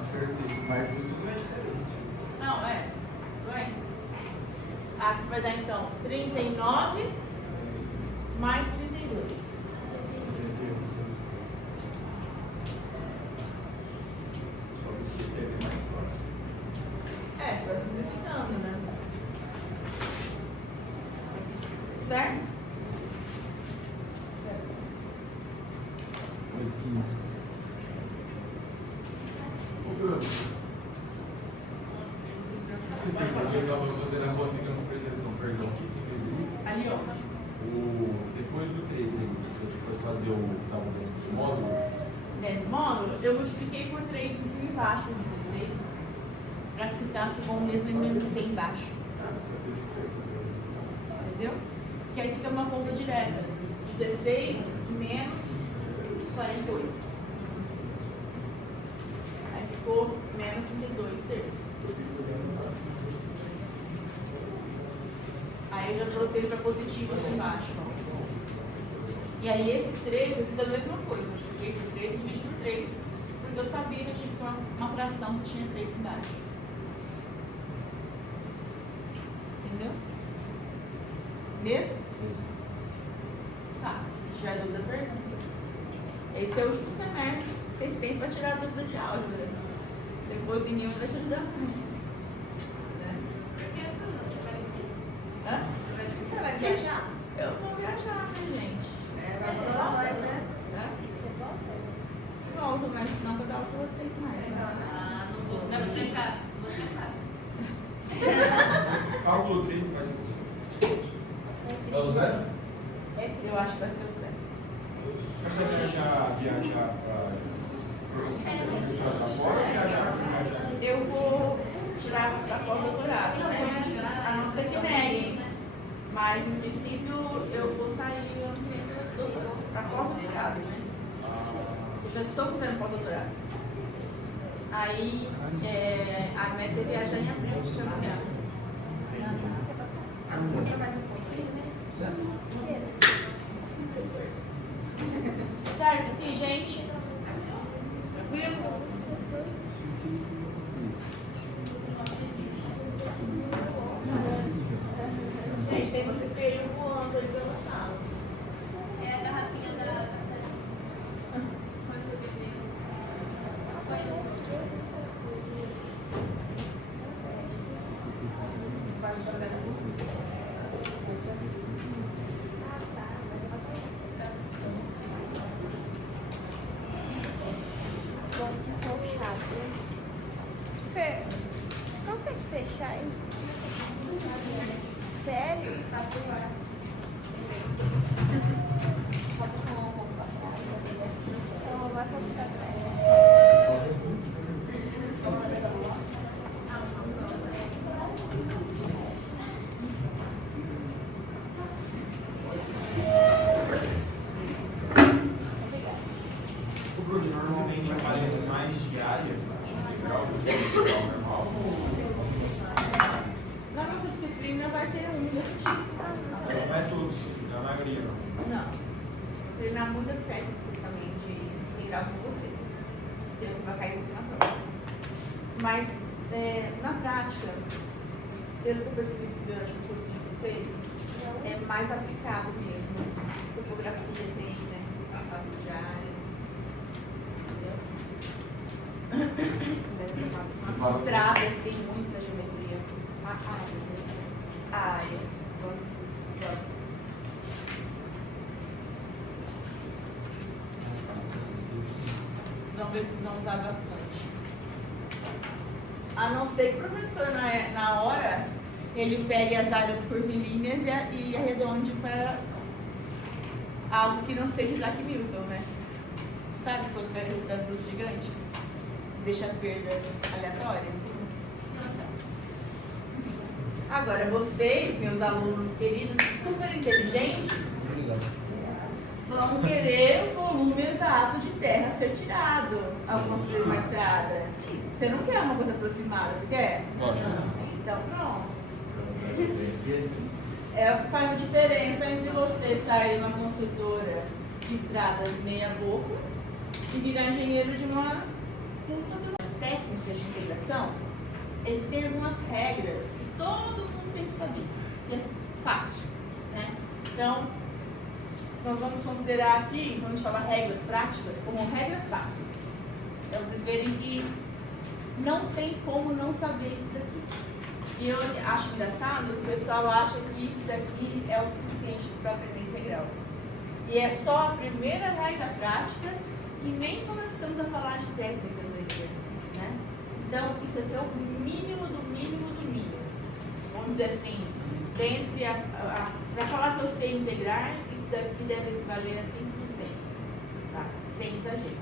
Acertei. Mas isso tudo é diferente. Não, é. Tudo bem. Aqui vai dar então 39 mais 32. Só isso que é mais fácil. É, você vai simplificando, né? Certo? Ô, Bruno, você fez legal pra fazer a conta de compreensão, perdão, o que você fez ali? Ali, ó. Depois do 3, você foi fazer o que estava dentro do módulo? Dentro do módulo, eu multipliquei por 3 em cima e embaixo, 16, para que ficasse com o mesmo MMC embaixo. Entendeu? Que aí fica uma conta direta. 16 menos 48. Aí ficou menos 32 terços. Aí eu já trouxe ele para positivo aqui embaixo. E aí esse 3 eu fiz a mesma coisa. Eu multipliquei por 3 e dividi por 3. Porque eu sabia que eu tinha que ser uma fração que tinha 3 embaixo. Entendeu? Mesmo? Tá. Se tiver dúvida, pergunta. Esse é o último semestre. Vocês têm para tirar a dúvida de álgebra. Depois ninguém vai deixar ajudar mais. Né? Porque, Bruna, você vai subir? Hã? Você vai viajar? Eu vou viajar, né, gente? Vai ser igual nós, né? Hã? Você volta? Volto, mas não vou dar com vocês mais. Né? Ah, não vou. Não, vou trancar. Vou trancar. Cálculo 3 vai ser você. É o zero? Eu acho que vai ser o Zé. Mas você vai viajar para fora ou viajar para viajar? Eu vou tirar da pós-doutorado, né? A não ser que neguem. Mas, no princípio, eu vou sair ano que vem da pós-doutorado, né? Eu já estou fazendo pós-doutorado. Aí, a meta é viajar em abril para o Canadá. Certo aqui, gente? Tranquilo? Gente, tem muito feio voando ali pela sala. É a garrafinha da. Quando você beber. Foi isso. Gosto que sou chato. Fê, você consegue fechar aí? Sério? Então vai pra trás. O Bruno normalmente aparece mais diária, integral do que integral normal. Na nossa disciplina vai ter um desse tipo. Não é todos, a maioria não. Não. Vou treinar muitas técnicas também de integral com vocês. Que é o que vai cair aqui na prova. Mas, na prática, pelo que eu percebi durante o cursinho de vocês, é mais aplicado mesmo. Topografia tem, né? A parte de área. Entendeu? As estradas tem muita geometria. Áreas. Vamos ver se vão usar bastante. A não ser que o professor, na hora, ele pegue as áreas curvilíneas e arredonde para algo que não seja Isaac Newton, né? Sabe quando pega o resultado dos gigantes? Deixa a perda aleatória? Agora, vocês, meus alunos queridos, super inteligentes, vão querer o volume exato de terra ser tirado ao construir uma estrada. Você não quer uma coisa aproximada, você quer? Então, pronto. É o que faz a diferença entre você sair numa construtora de estrada meia boca e virar engenheiro de uma técnica de integração. Existem algumas regras que todo mundo tem que saber. E é fácil, né? Então, nós vamos considerar aqui, quando a gente fala regras práticas, como regras fáceis. Para vocês verem que não tem como não saber isso daqui. E eu acho engraçado que o pessoal acha que isso daqui é o suficiente para aprender integral. E é só a primeira regra prática e nem começamos a falar de técnicas ainda, né? Então, isso aqui é o mínimo do mínimo do mínimo. Vamos dizer assim, para falar que eu sei integrar, isso daqui deve equivaler a 5%, tá? Sem exagero.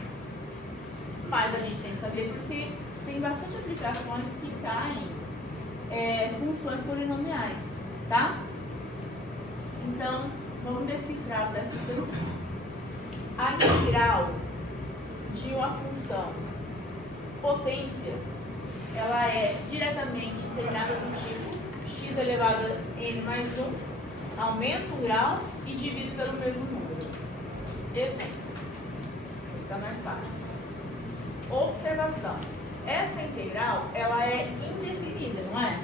Mas a gente tem que saber porque tem bastante aplicações que caem funções polinomiais, tá? Então, vamos decifrar dessa questão. A integral de uma função potência, ela é diretamente integrada do tipo x elevado a n mais 1, aumenta o grau e divide pelo mesmo número. Exemplo. Fica mais fácil. Observação. Essa integral, ela é indefinida, não é?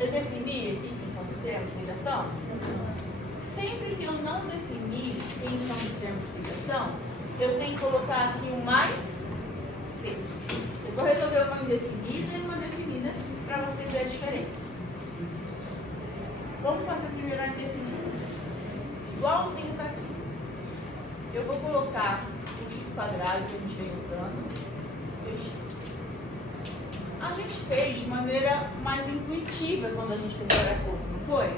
Eu defini aqui quem são os termos de ligação? Sempre que eu não definir quem são os termos de ligação, eu tenho que colocar aqui um mais C. Eu vou resolver uma indefinida e uma definida para vocês verem a diferença. Vamos fazer primeiro a indefinida. Igualzinho está aqui. Eu vou colocar o x quadrado que a gente vem usando e o x. A gente fez de maneira mais intuitiva quando a gente fez agora há pouco, não foi?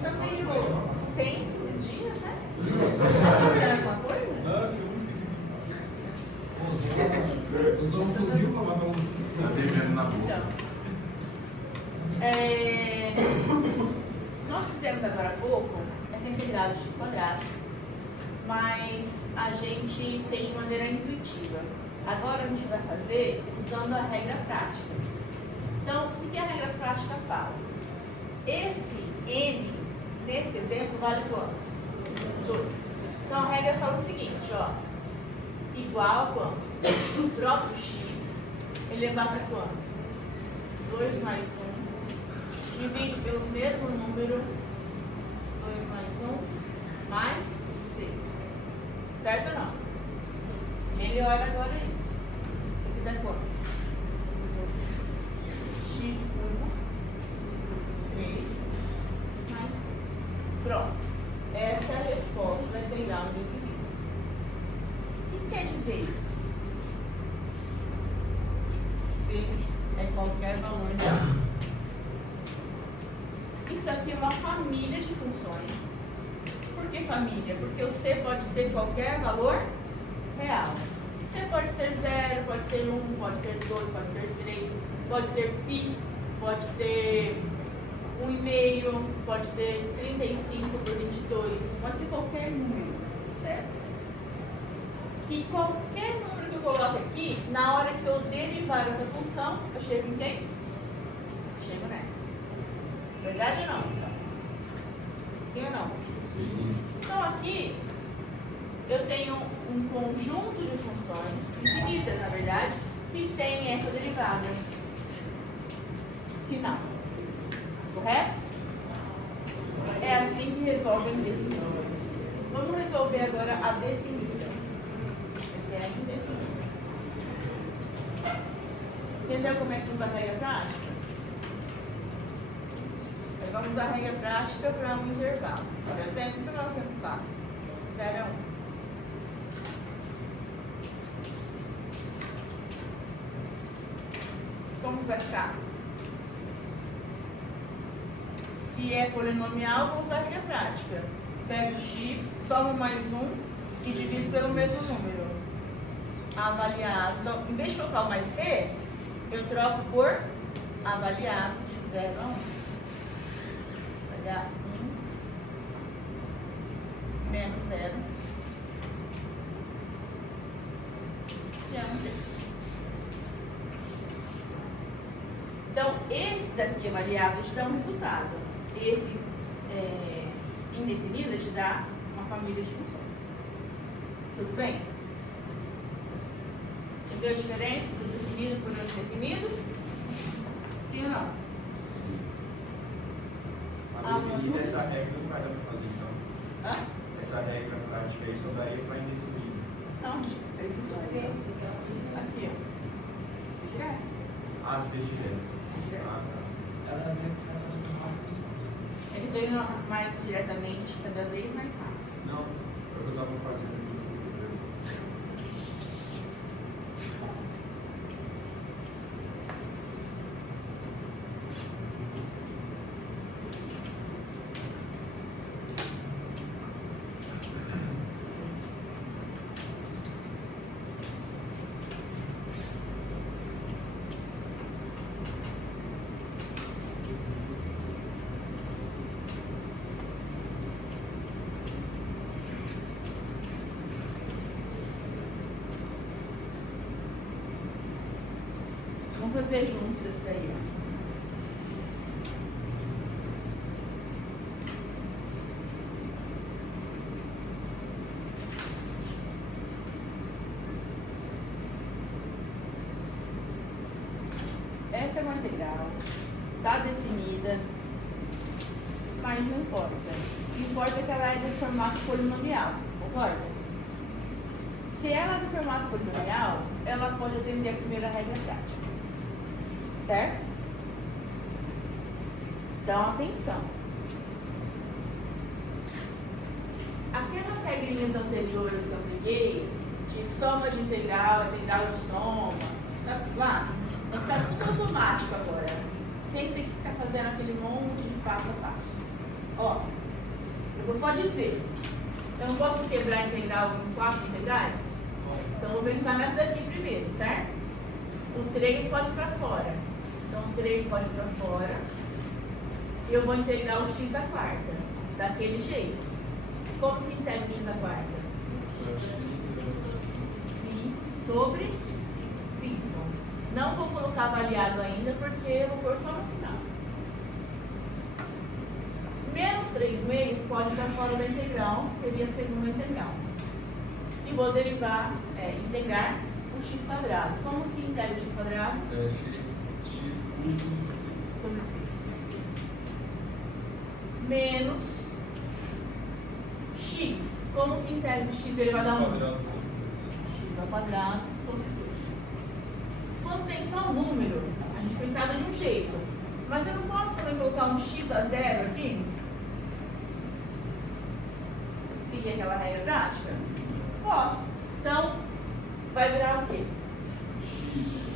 Tá meio tenso esses dias, né? Tá pensando em alguma coisa? Não, tinha música aqui. Usou um fuzil pra matar um mosquito. Tá devendo na boca. Então, nós fizemos agora há pouco essa integral de x quadrado, mas a gente fez de maneira intuitiva. Agora a gente vai fazer usando a regra prática. Então, o que a regra prática fala? Esse n, nesse exemplo, vale quanto? 2. Então, a regra fala o seguinte, ó. Igual a quanto? O próprio x elevado a quanto? 2 mais 1, divide pelo mesmo número, 2 mais 1, mais c. Certo ou não? Melhora agora isso. Isso aqui dá quanto? X cubo 3 mais c. Pronto. Essa é a resposta da integral indefinida. O que quer dizer isso? C é qualquer valor real. Isso aqui é uma família de funções. Por que família? Porque o C pode ser qualquer valor real. C pode ser 0, pode ser 1, pode ser 2, pode ser 3, pode ser π, pode ser 1,5, pode ser 35 por 22, pode ser qualquer número, certo? Que qualquer número que eu coloco aqui, na hora que eu derivar essa função, eu chego em quem? Chego nessa. Verdade ou não? Sim ou não? Então aqui eu tenho um conjunto de funções, infinitas na verdade, que tem essa derivada final. Correto? É assim que resolve a indefinida. Vamos resolver agora a definida. Que é a indefinida. Entendeu como é que usa a regra prática? Vamos usar a regra prática para um intervalo. Por exemplo, vou pegar um exemplo fácil. 0 a 1. vai ficar? Se é polinomial, vou usar a regra prática. Pego o x, somo mais 1 e divido pelo mesmo número. Avaliado. Então, em vez de colocar o mais c, eu troco por avaliado de 0 a 1. Avaliado 1 menos 0. Que é 1 terço. Então, esse daqui avaliado te dá um resultado. Esse indefinido te dá uma família de funções. Tudo bem? Entendeu a diferença do definido por indefinido? Sim ou não? A definida, essa regra não vai dar para fazer, então. Hã? Essa regra prática aí só daria para indefinido. Não, fez isso. Aqui, ó. Direto. Às vezes direto. Ah, tá. Ela meio que vai transformar Ele estou indo mais diretamente, cada vez mais rápido. Não, é o que eu estava fazendo. Vamos fazer juntos isso daí. Essa é uma integral, está definida, mas não importa. O que importa é que ela é de formato polinomial, concorda? Se ela é de formato polinomial, ela pode atender a primeira regra prática. Certo? Então, atenção. Aquelas regrinhas anteriores que eu peguei, de soma de integral de soma, sabe tudo lá? Vai ficar tudo automático agora. Sem ter que ficar fazendo aquele monte de passo a passo. Ó, eu vou só dizer. Eu não posso quebrar a integral em 4 integrais? Então, eu vou pensar nessa daqui primeiro, certo? O 3 pode ir para fora. Então, 3 pode ir para fora. E eu vou integrar o x à quarta. Daquele jeito. Como que integra o x à quarta? 5 sobre 5. Não vou colocar avaliado ainda, porque eu vou pôr só no final. Menos 3 meios pode ir para fora da integral. Seria a segunda integral. E vou derivar, integrar o x quadrado. Como que integra o x quadrado? X cúbico Sobre 3. Menos x. Como que integra o x elevado a 1? quadrado sobre X ao quadrado sobre 2. Quando tem só um número, a gente pensava de um jeito. Mas eu não posso também colocar um x a 0 aqui? Seguir aquela regra prática? Posso. Então, vai virar o quê? X.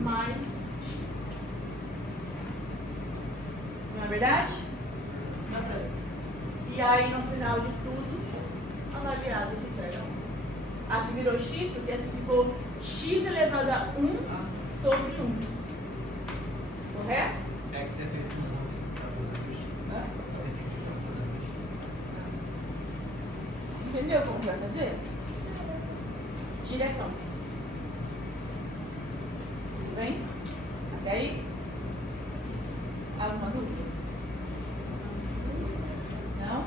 Mais x. Não é verdade? E aí, no final de tudo, avaliado de 0 a 1. Aqui virou x, porque aqui ficou x elevado a 1 sobre 1. Correto? É que você fez com o nome para fazer o x. Hã? Eu pensei que você estava fazendo o x. Entendeu como vai fazer? Direção. Tudo bem? Até aí? Alguma dúvida? Não?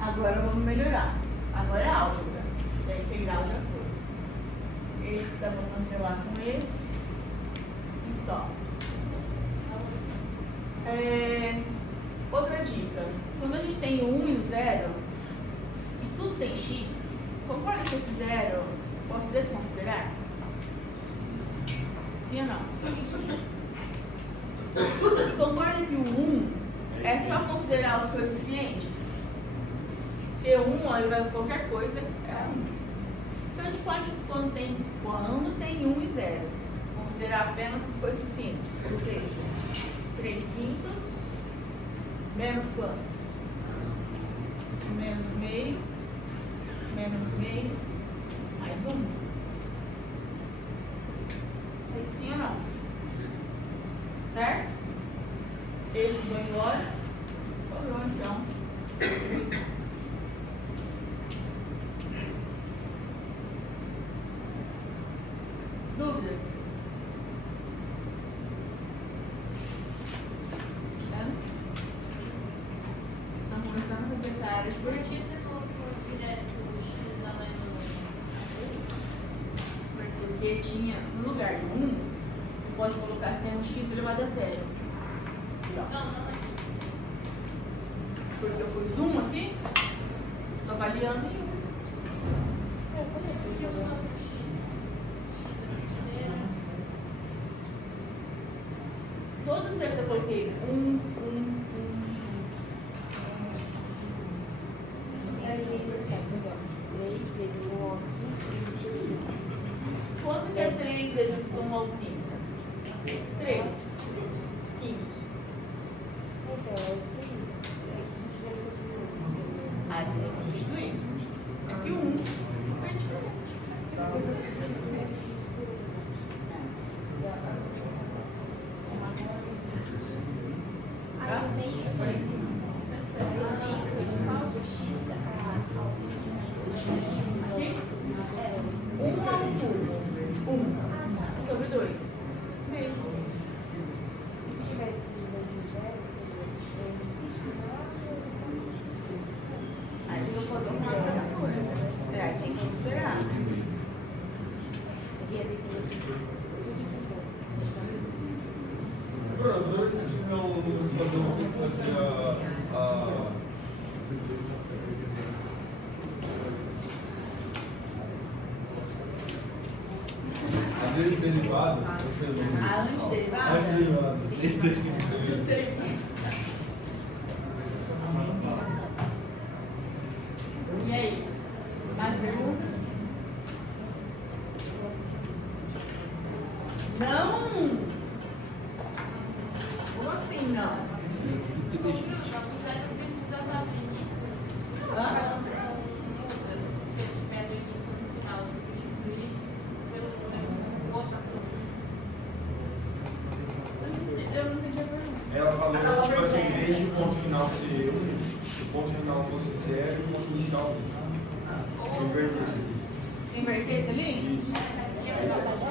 Agora vamos melhorar. Agora é álgebra. E a integral já foi. Esse dá para cancelar com esse. E só. Outra dica. Quando a gente tem o 1 e o 0, e tudo tem x, concorda que esse 0 posso desconsiderar? Sim ou não? Concorda que o 1 é só considerar os coeficientes? Porque o 1, ao invés de qualquer coisa, é 1. Então a gente pode, quando tem 1 e 0, considerar apenas os coeficientes. Ou seja, 3/5 menos quanto? Menos meio, mais 1. Sim ou não? Certo? Esses vão embora. Sobrou então. Dúvida? Estão começando a fazer caras Por que você colocou direto o X além do porque tinha, no lugar de 1, eu posso colocar que tem um x elevado a 0. Aqui, ó. Não, não é. Porque eu pus 1 aqui, estou avaliando em 1. Por que usar o X? Todos eles eu coloquei 1. Quanto que é 3 vezes 1 ao quinto? 3. Quintos. Aí tem que substituir. Aqui 1 é diferente. Aqui? 1 ao cubo. 1 sobre 2. Meio. Aí eu vou fazer uma calculadora. Aí tem que esperar. Agora, toda vez que tiver um número sozinho, tem que fazer a desderivada, ou seja, A antiderivada? antiderivada. E aí? Mais perguntas? Não! Como assim não? Você não precisa estar no início. Hã? Se ele tiver no início e no final, substituir pelo outra Eu não entendi a pergunta. Ela falou assim, tipo assim, em vez de o ponto final ser 1, o ponto final fosse 0 e o ponto inicial 1. Inverter isso aqui. Inverter isso ali?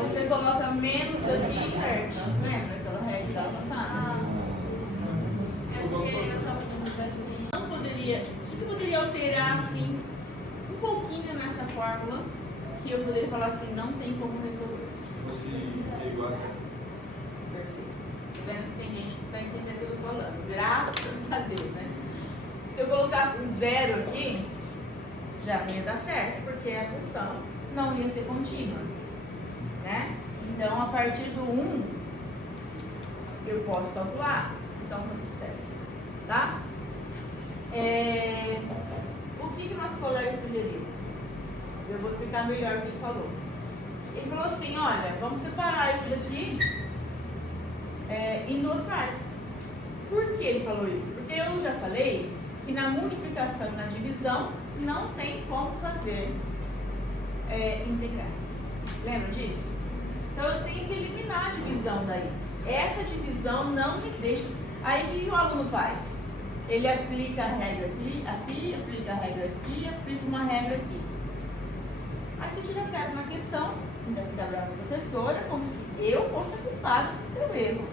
Você coloca menos aqui e inverte. Lembra aquela regra da passada? É porque eu estava falando assim. Não poderia. O que eu poderia alterar assim, um pouquinho nessa fórmula, que eu poderia falar assim, não tem como resolver. Se fosse igual a 0. Perfeito. Tá vendo? Tem gente que está entendendo o que eu estou falando. Graças a Deus, né? Se eu colocasse um 0 aqui, já não ia dar certo, porque a função não ia ser contínua. Né? Então, a partir do 1, eu posso calcular. Então, tá tudo certo. Tá? O que nosso colega sugeriu? Eu vou explicar melhor o que ele falou. Ele falou assim, olha, vamos separar isso daqui em 2 partes. Por que ele falou isso? Porque eu já falei que na multiplicação e na divisão não tem como fazer integrais. Lembra disso? Então eu tenho que eliminar a divisão daí. Essa divisão não me deixa. Aí o que o aluno faz? Ele aplica a regra aqui, aplica a regra aqui, aplica uma regra aqui. Aí se tiver certo na questão, ainda fica bravo com a professora, como se eu fosse a culpada do teu erro.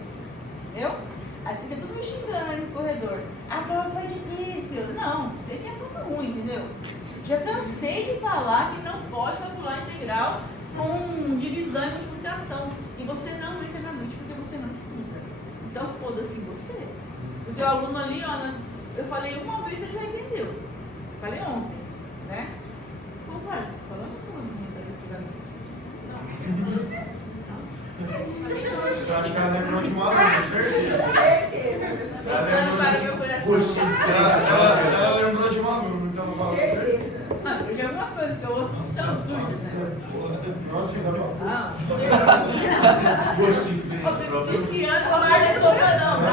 Entendeu? Aí fica tudo me xingando ali no corredor. A prova foi difícil. Não, você que é muito ruim, entendeu? Já cansei de falar que não pode calcular integral com divisão e multiplicação. E você não entra na mente porque você não estuda. Então foda-se você. Porque o aluno ali, ó, eu falei uma vez, ele já entendeu. Falei ontem, né? Concordo, falando que eu não me parece Eu acho que ela lembrou de uma aula, certeza. certeza. Voltando para o meu coração. Ela lembrou de uma aula, então eu falo. Certeza. Mano, eu já algumas coisas que eu ouço São surdos, né? Ah, esse ano guarda coração, tá?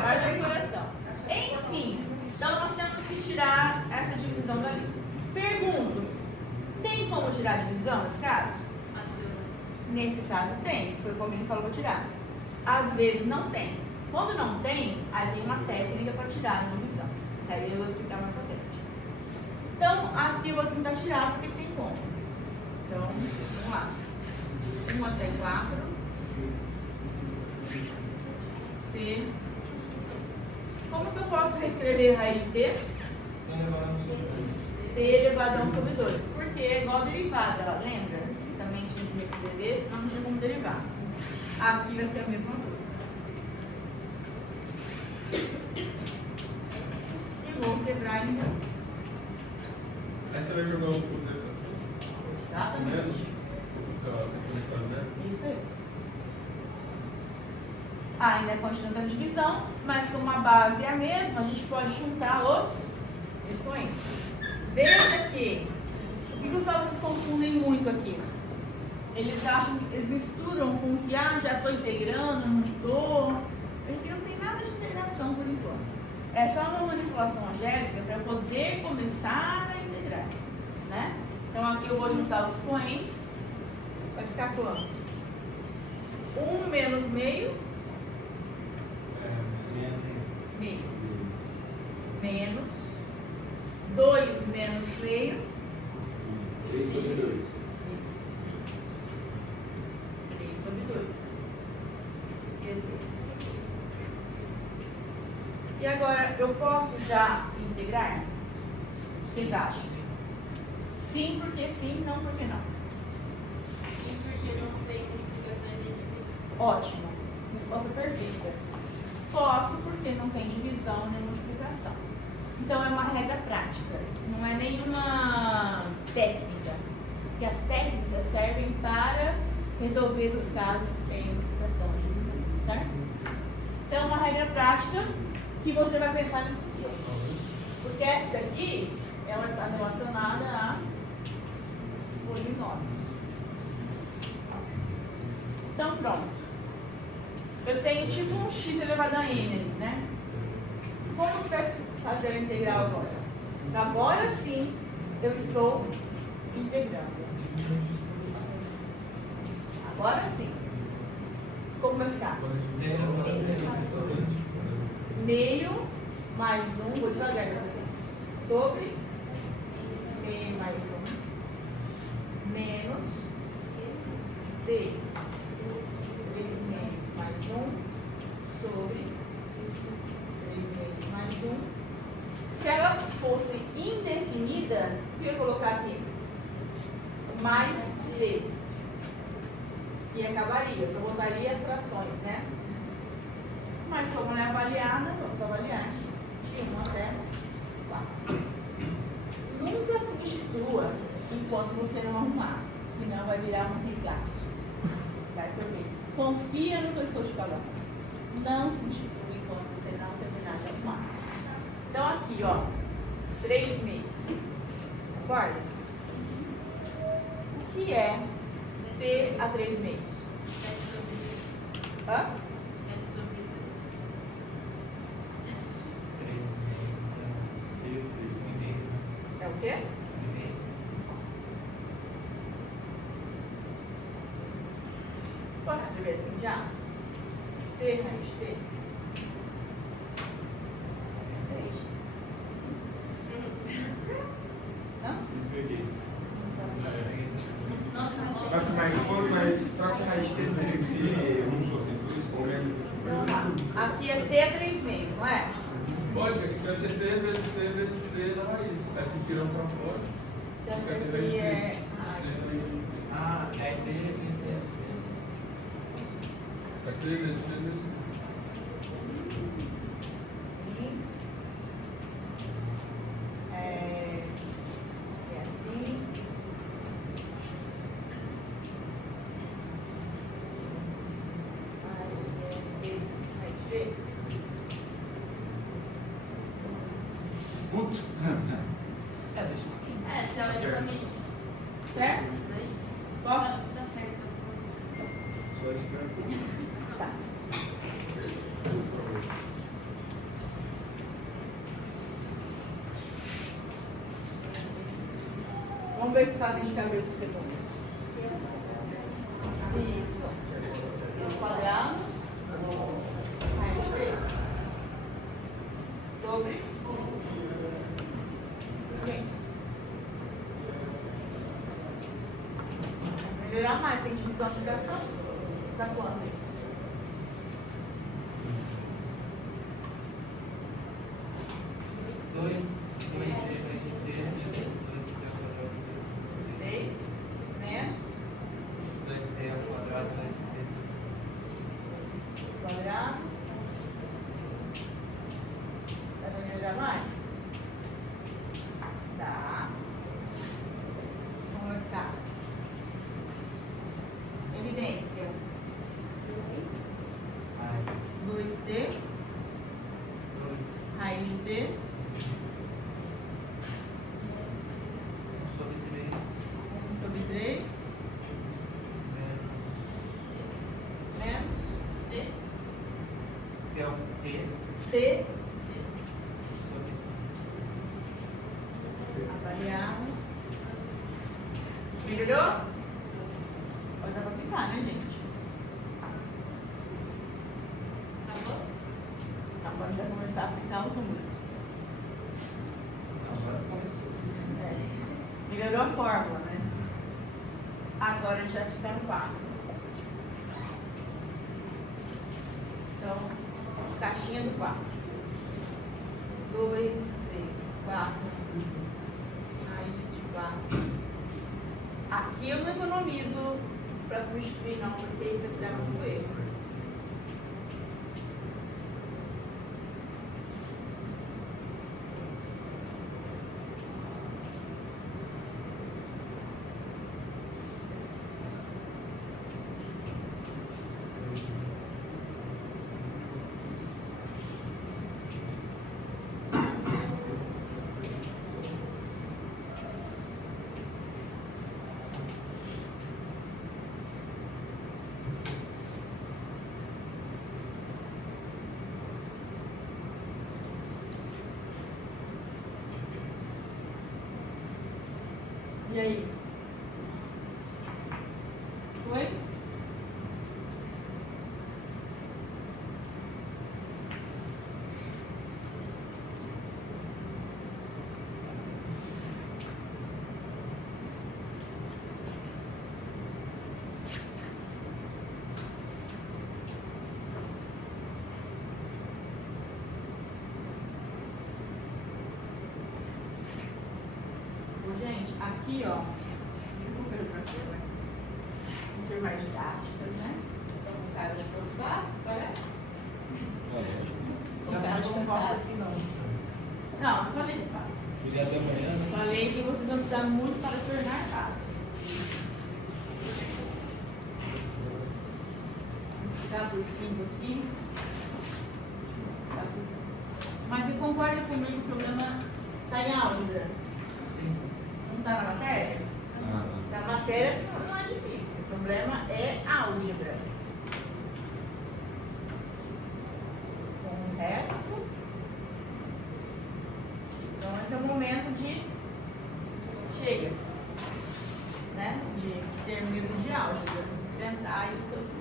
Guarda coração. Enfim, então nós temos que tirar essa divisão dali. Pergunto, tem como tirar a divisão nesse caso? Nesse caso tem, foi o que alguém falou para tirar. Às vezes não tem. Quando não tem, aí tem uma técnica para tirar a divisão. Que aí eu vou explicar mais pra frente. Então, aqui eu vou tentar tirar porque tem como. Então, vamos lá. 1 até 4. T. Como que eu posso reescrever raiz de T? T elevado a 1 sobre 2. Porque é igual a derivada, ela lembra? Também tinha que reescrever, senão não tinha como derivar. Aqui vai ser a mesma coisa. E vou quebrar em 2. Aí você vai jogar o poder assim? Exatamente. Menos? Exponencial menos? Isso aí. Ainda continua a divisão, mas como a base é a mesma, a gente pode juntar os expoentes. Veja que o que os alunos confundem muito aqui? Eles acham que eles misturam com que já estou integrando, não estou. Porque não tem nada de integração por enquanto. É só uma manipulação algébrica para poder começar a integrar. Né? Então aqui eu vou juntar os expoentes. Vai ficar quanto? 1 menos meio. Meio. Menos 2 menos meio. 3 sobre 2. Isso. 3 sobre 2. E agora, eu posso já integrar? Vocês acham? Sim, porque sim, não, porque não. Sim, porque não tem multiplicação identificada. Ótimo. Resposta perfeita. Posso porque não tem divisão nem multiplicação. Então é uma regra prática, não é nenhuma técnica. Porque as técnicas servem para resolver os casos que tem multiplicação e divisão, certo? Então é uma regra prática que você vai pensar nisso aqui. Porque essa daqui, ela está relacionada a polinômios. Então pronto. Eu tenho tipo um x elevado a n ali, né? Como que vai fazer a integral agora? Agora sim, eu estou integrando. Agora sim. Como vai ficar? Meio mais 1, vou devagar dessa vez, sobre meio mais 1, menos d. 3 meios mais 1 sobre 3 meios mais 1. Se ela fosse indefinida, o que eu ia colocar aqui? Mais c. E acabaria, eu só botaria as frações, né? Mas como ela é avaliada, vamos avaliar. De 1 até 4. Nunca substitua enquanto você não arrumar, senão vai virar um regaço. Vai perder. Confia no que eu estou te falando. Não substitua enquanto você não terminar de arrumar. Então aqui, ó, 3 meses. Concorda? O que é T a 3 meses? Hã? 7 sobre 3. É o quê? Posso escrever assim já? T raiz de T. Hã? Nossa, Mas traça raiz de T não tem que ser 1 sobre 2 ou menos 1 sobre 2. Então tá. Aqui é T a 3 meses, não é? Pode, aqui vai ser T vezes T vezes T na raiz. Aí você tira um pra fora. Então Fica T isso vezes aqui T. é. Ah, é T vezes T. É T vezes T vezes T. É assim. É, deixa assim. teoricamente. Certo? Posso? Tá certo. Só espera. Tá. Vamos ver se fazem de cabeça a segunda. Isso. Quadrado. Raiz de sobre. Melhorar mais, tem divisão de fração. Dá quanto isso? Dois, 3 menos 2t ao quadrado mais 3 quadrado. Dá pra melhorar mais? Dá. Como vai ficar? Evidência. 2t raiz de sobre 3 sobre 3 menos t é o t t sobre 5. avaliado. Melhorou? Pode dar pra aplicar, né, gente? Agora já começar a aplicar os números. Agora começou. Melhorou a fórmula, né? Agora a gente vai ficar no 4. Então, caixinha do 4. 2 vezes 4. Raiz de 4. Aqui eu não economizo para substituir, não, porque isso aqui dá muito erro. E aí? Foi? Gente, aqui ó, vamos ser mais didáticas, né? Então, no caso já foi fácil, parece? Já não faço assim não. Não, não falei que fácil. Fica até amanhã. Falei que vocês vão estudar muito para tornar fácil. Dá por 5 aqui. Dá por... Mas você concorda comigo que o problema está em álgebra? Sim. Não está na matéria? Na matéria não é difícil. O problema é álgebra. Com o resto. Então esse é o momento de chega, né? De ter medo de álgebra, enfrentar aí os seus medos.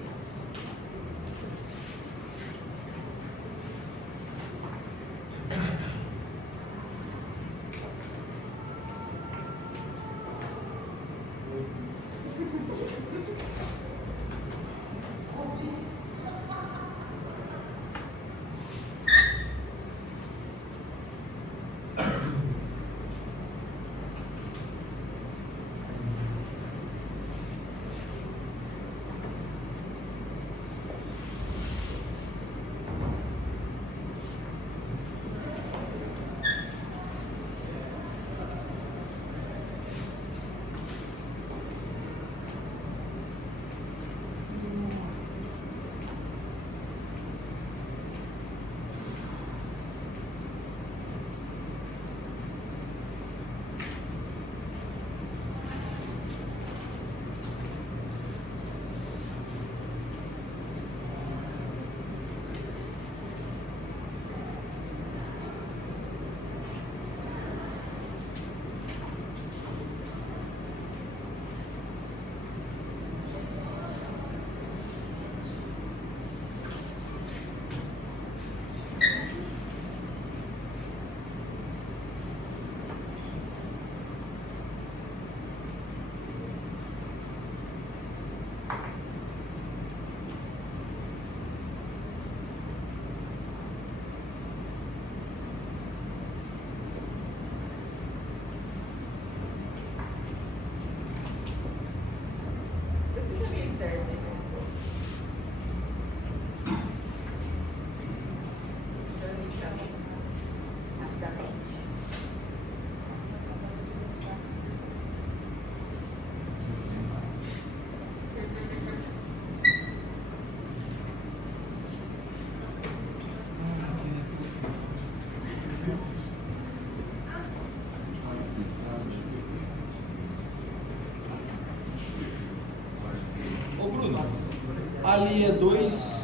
ali é 2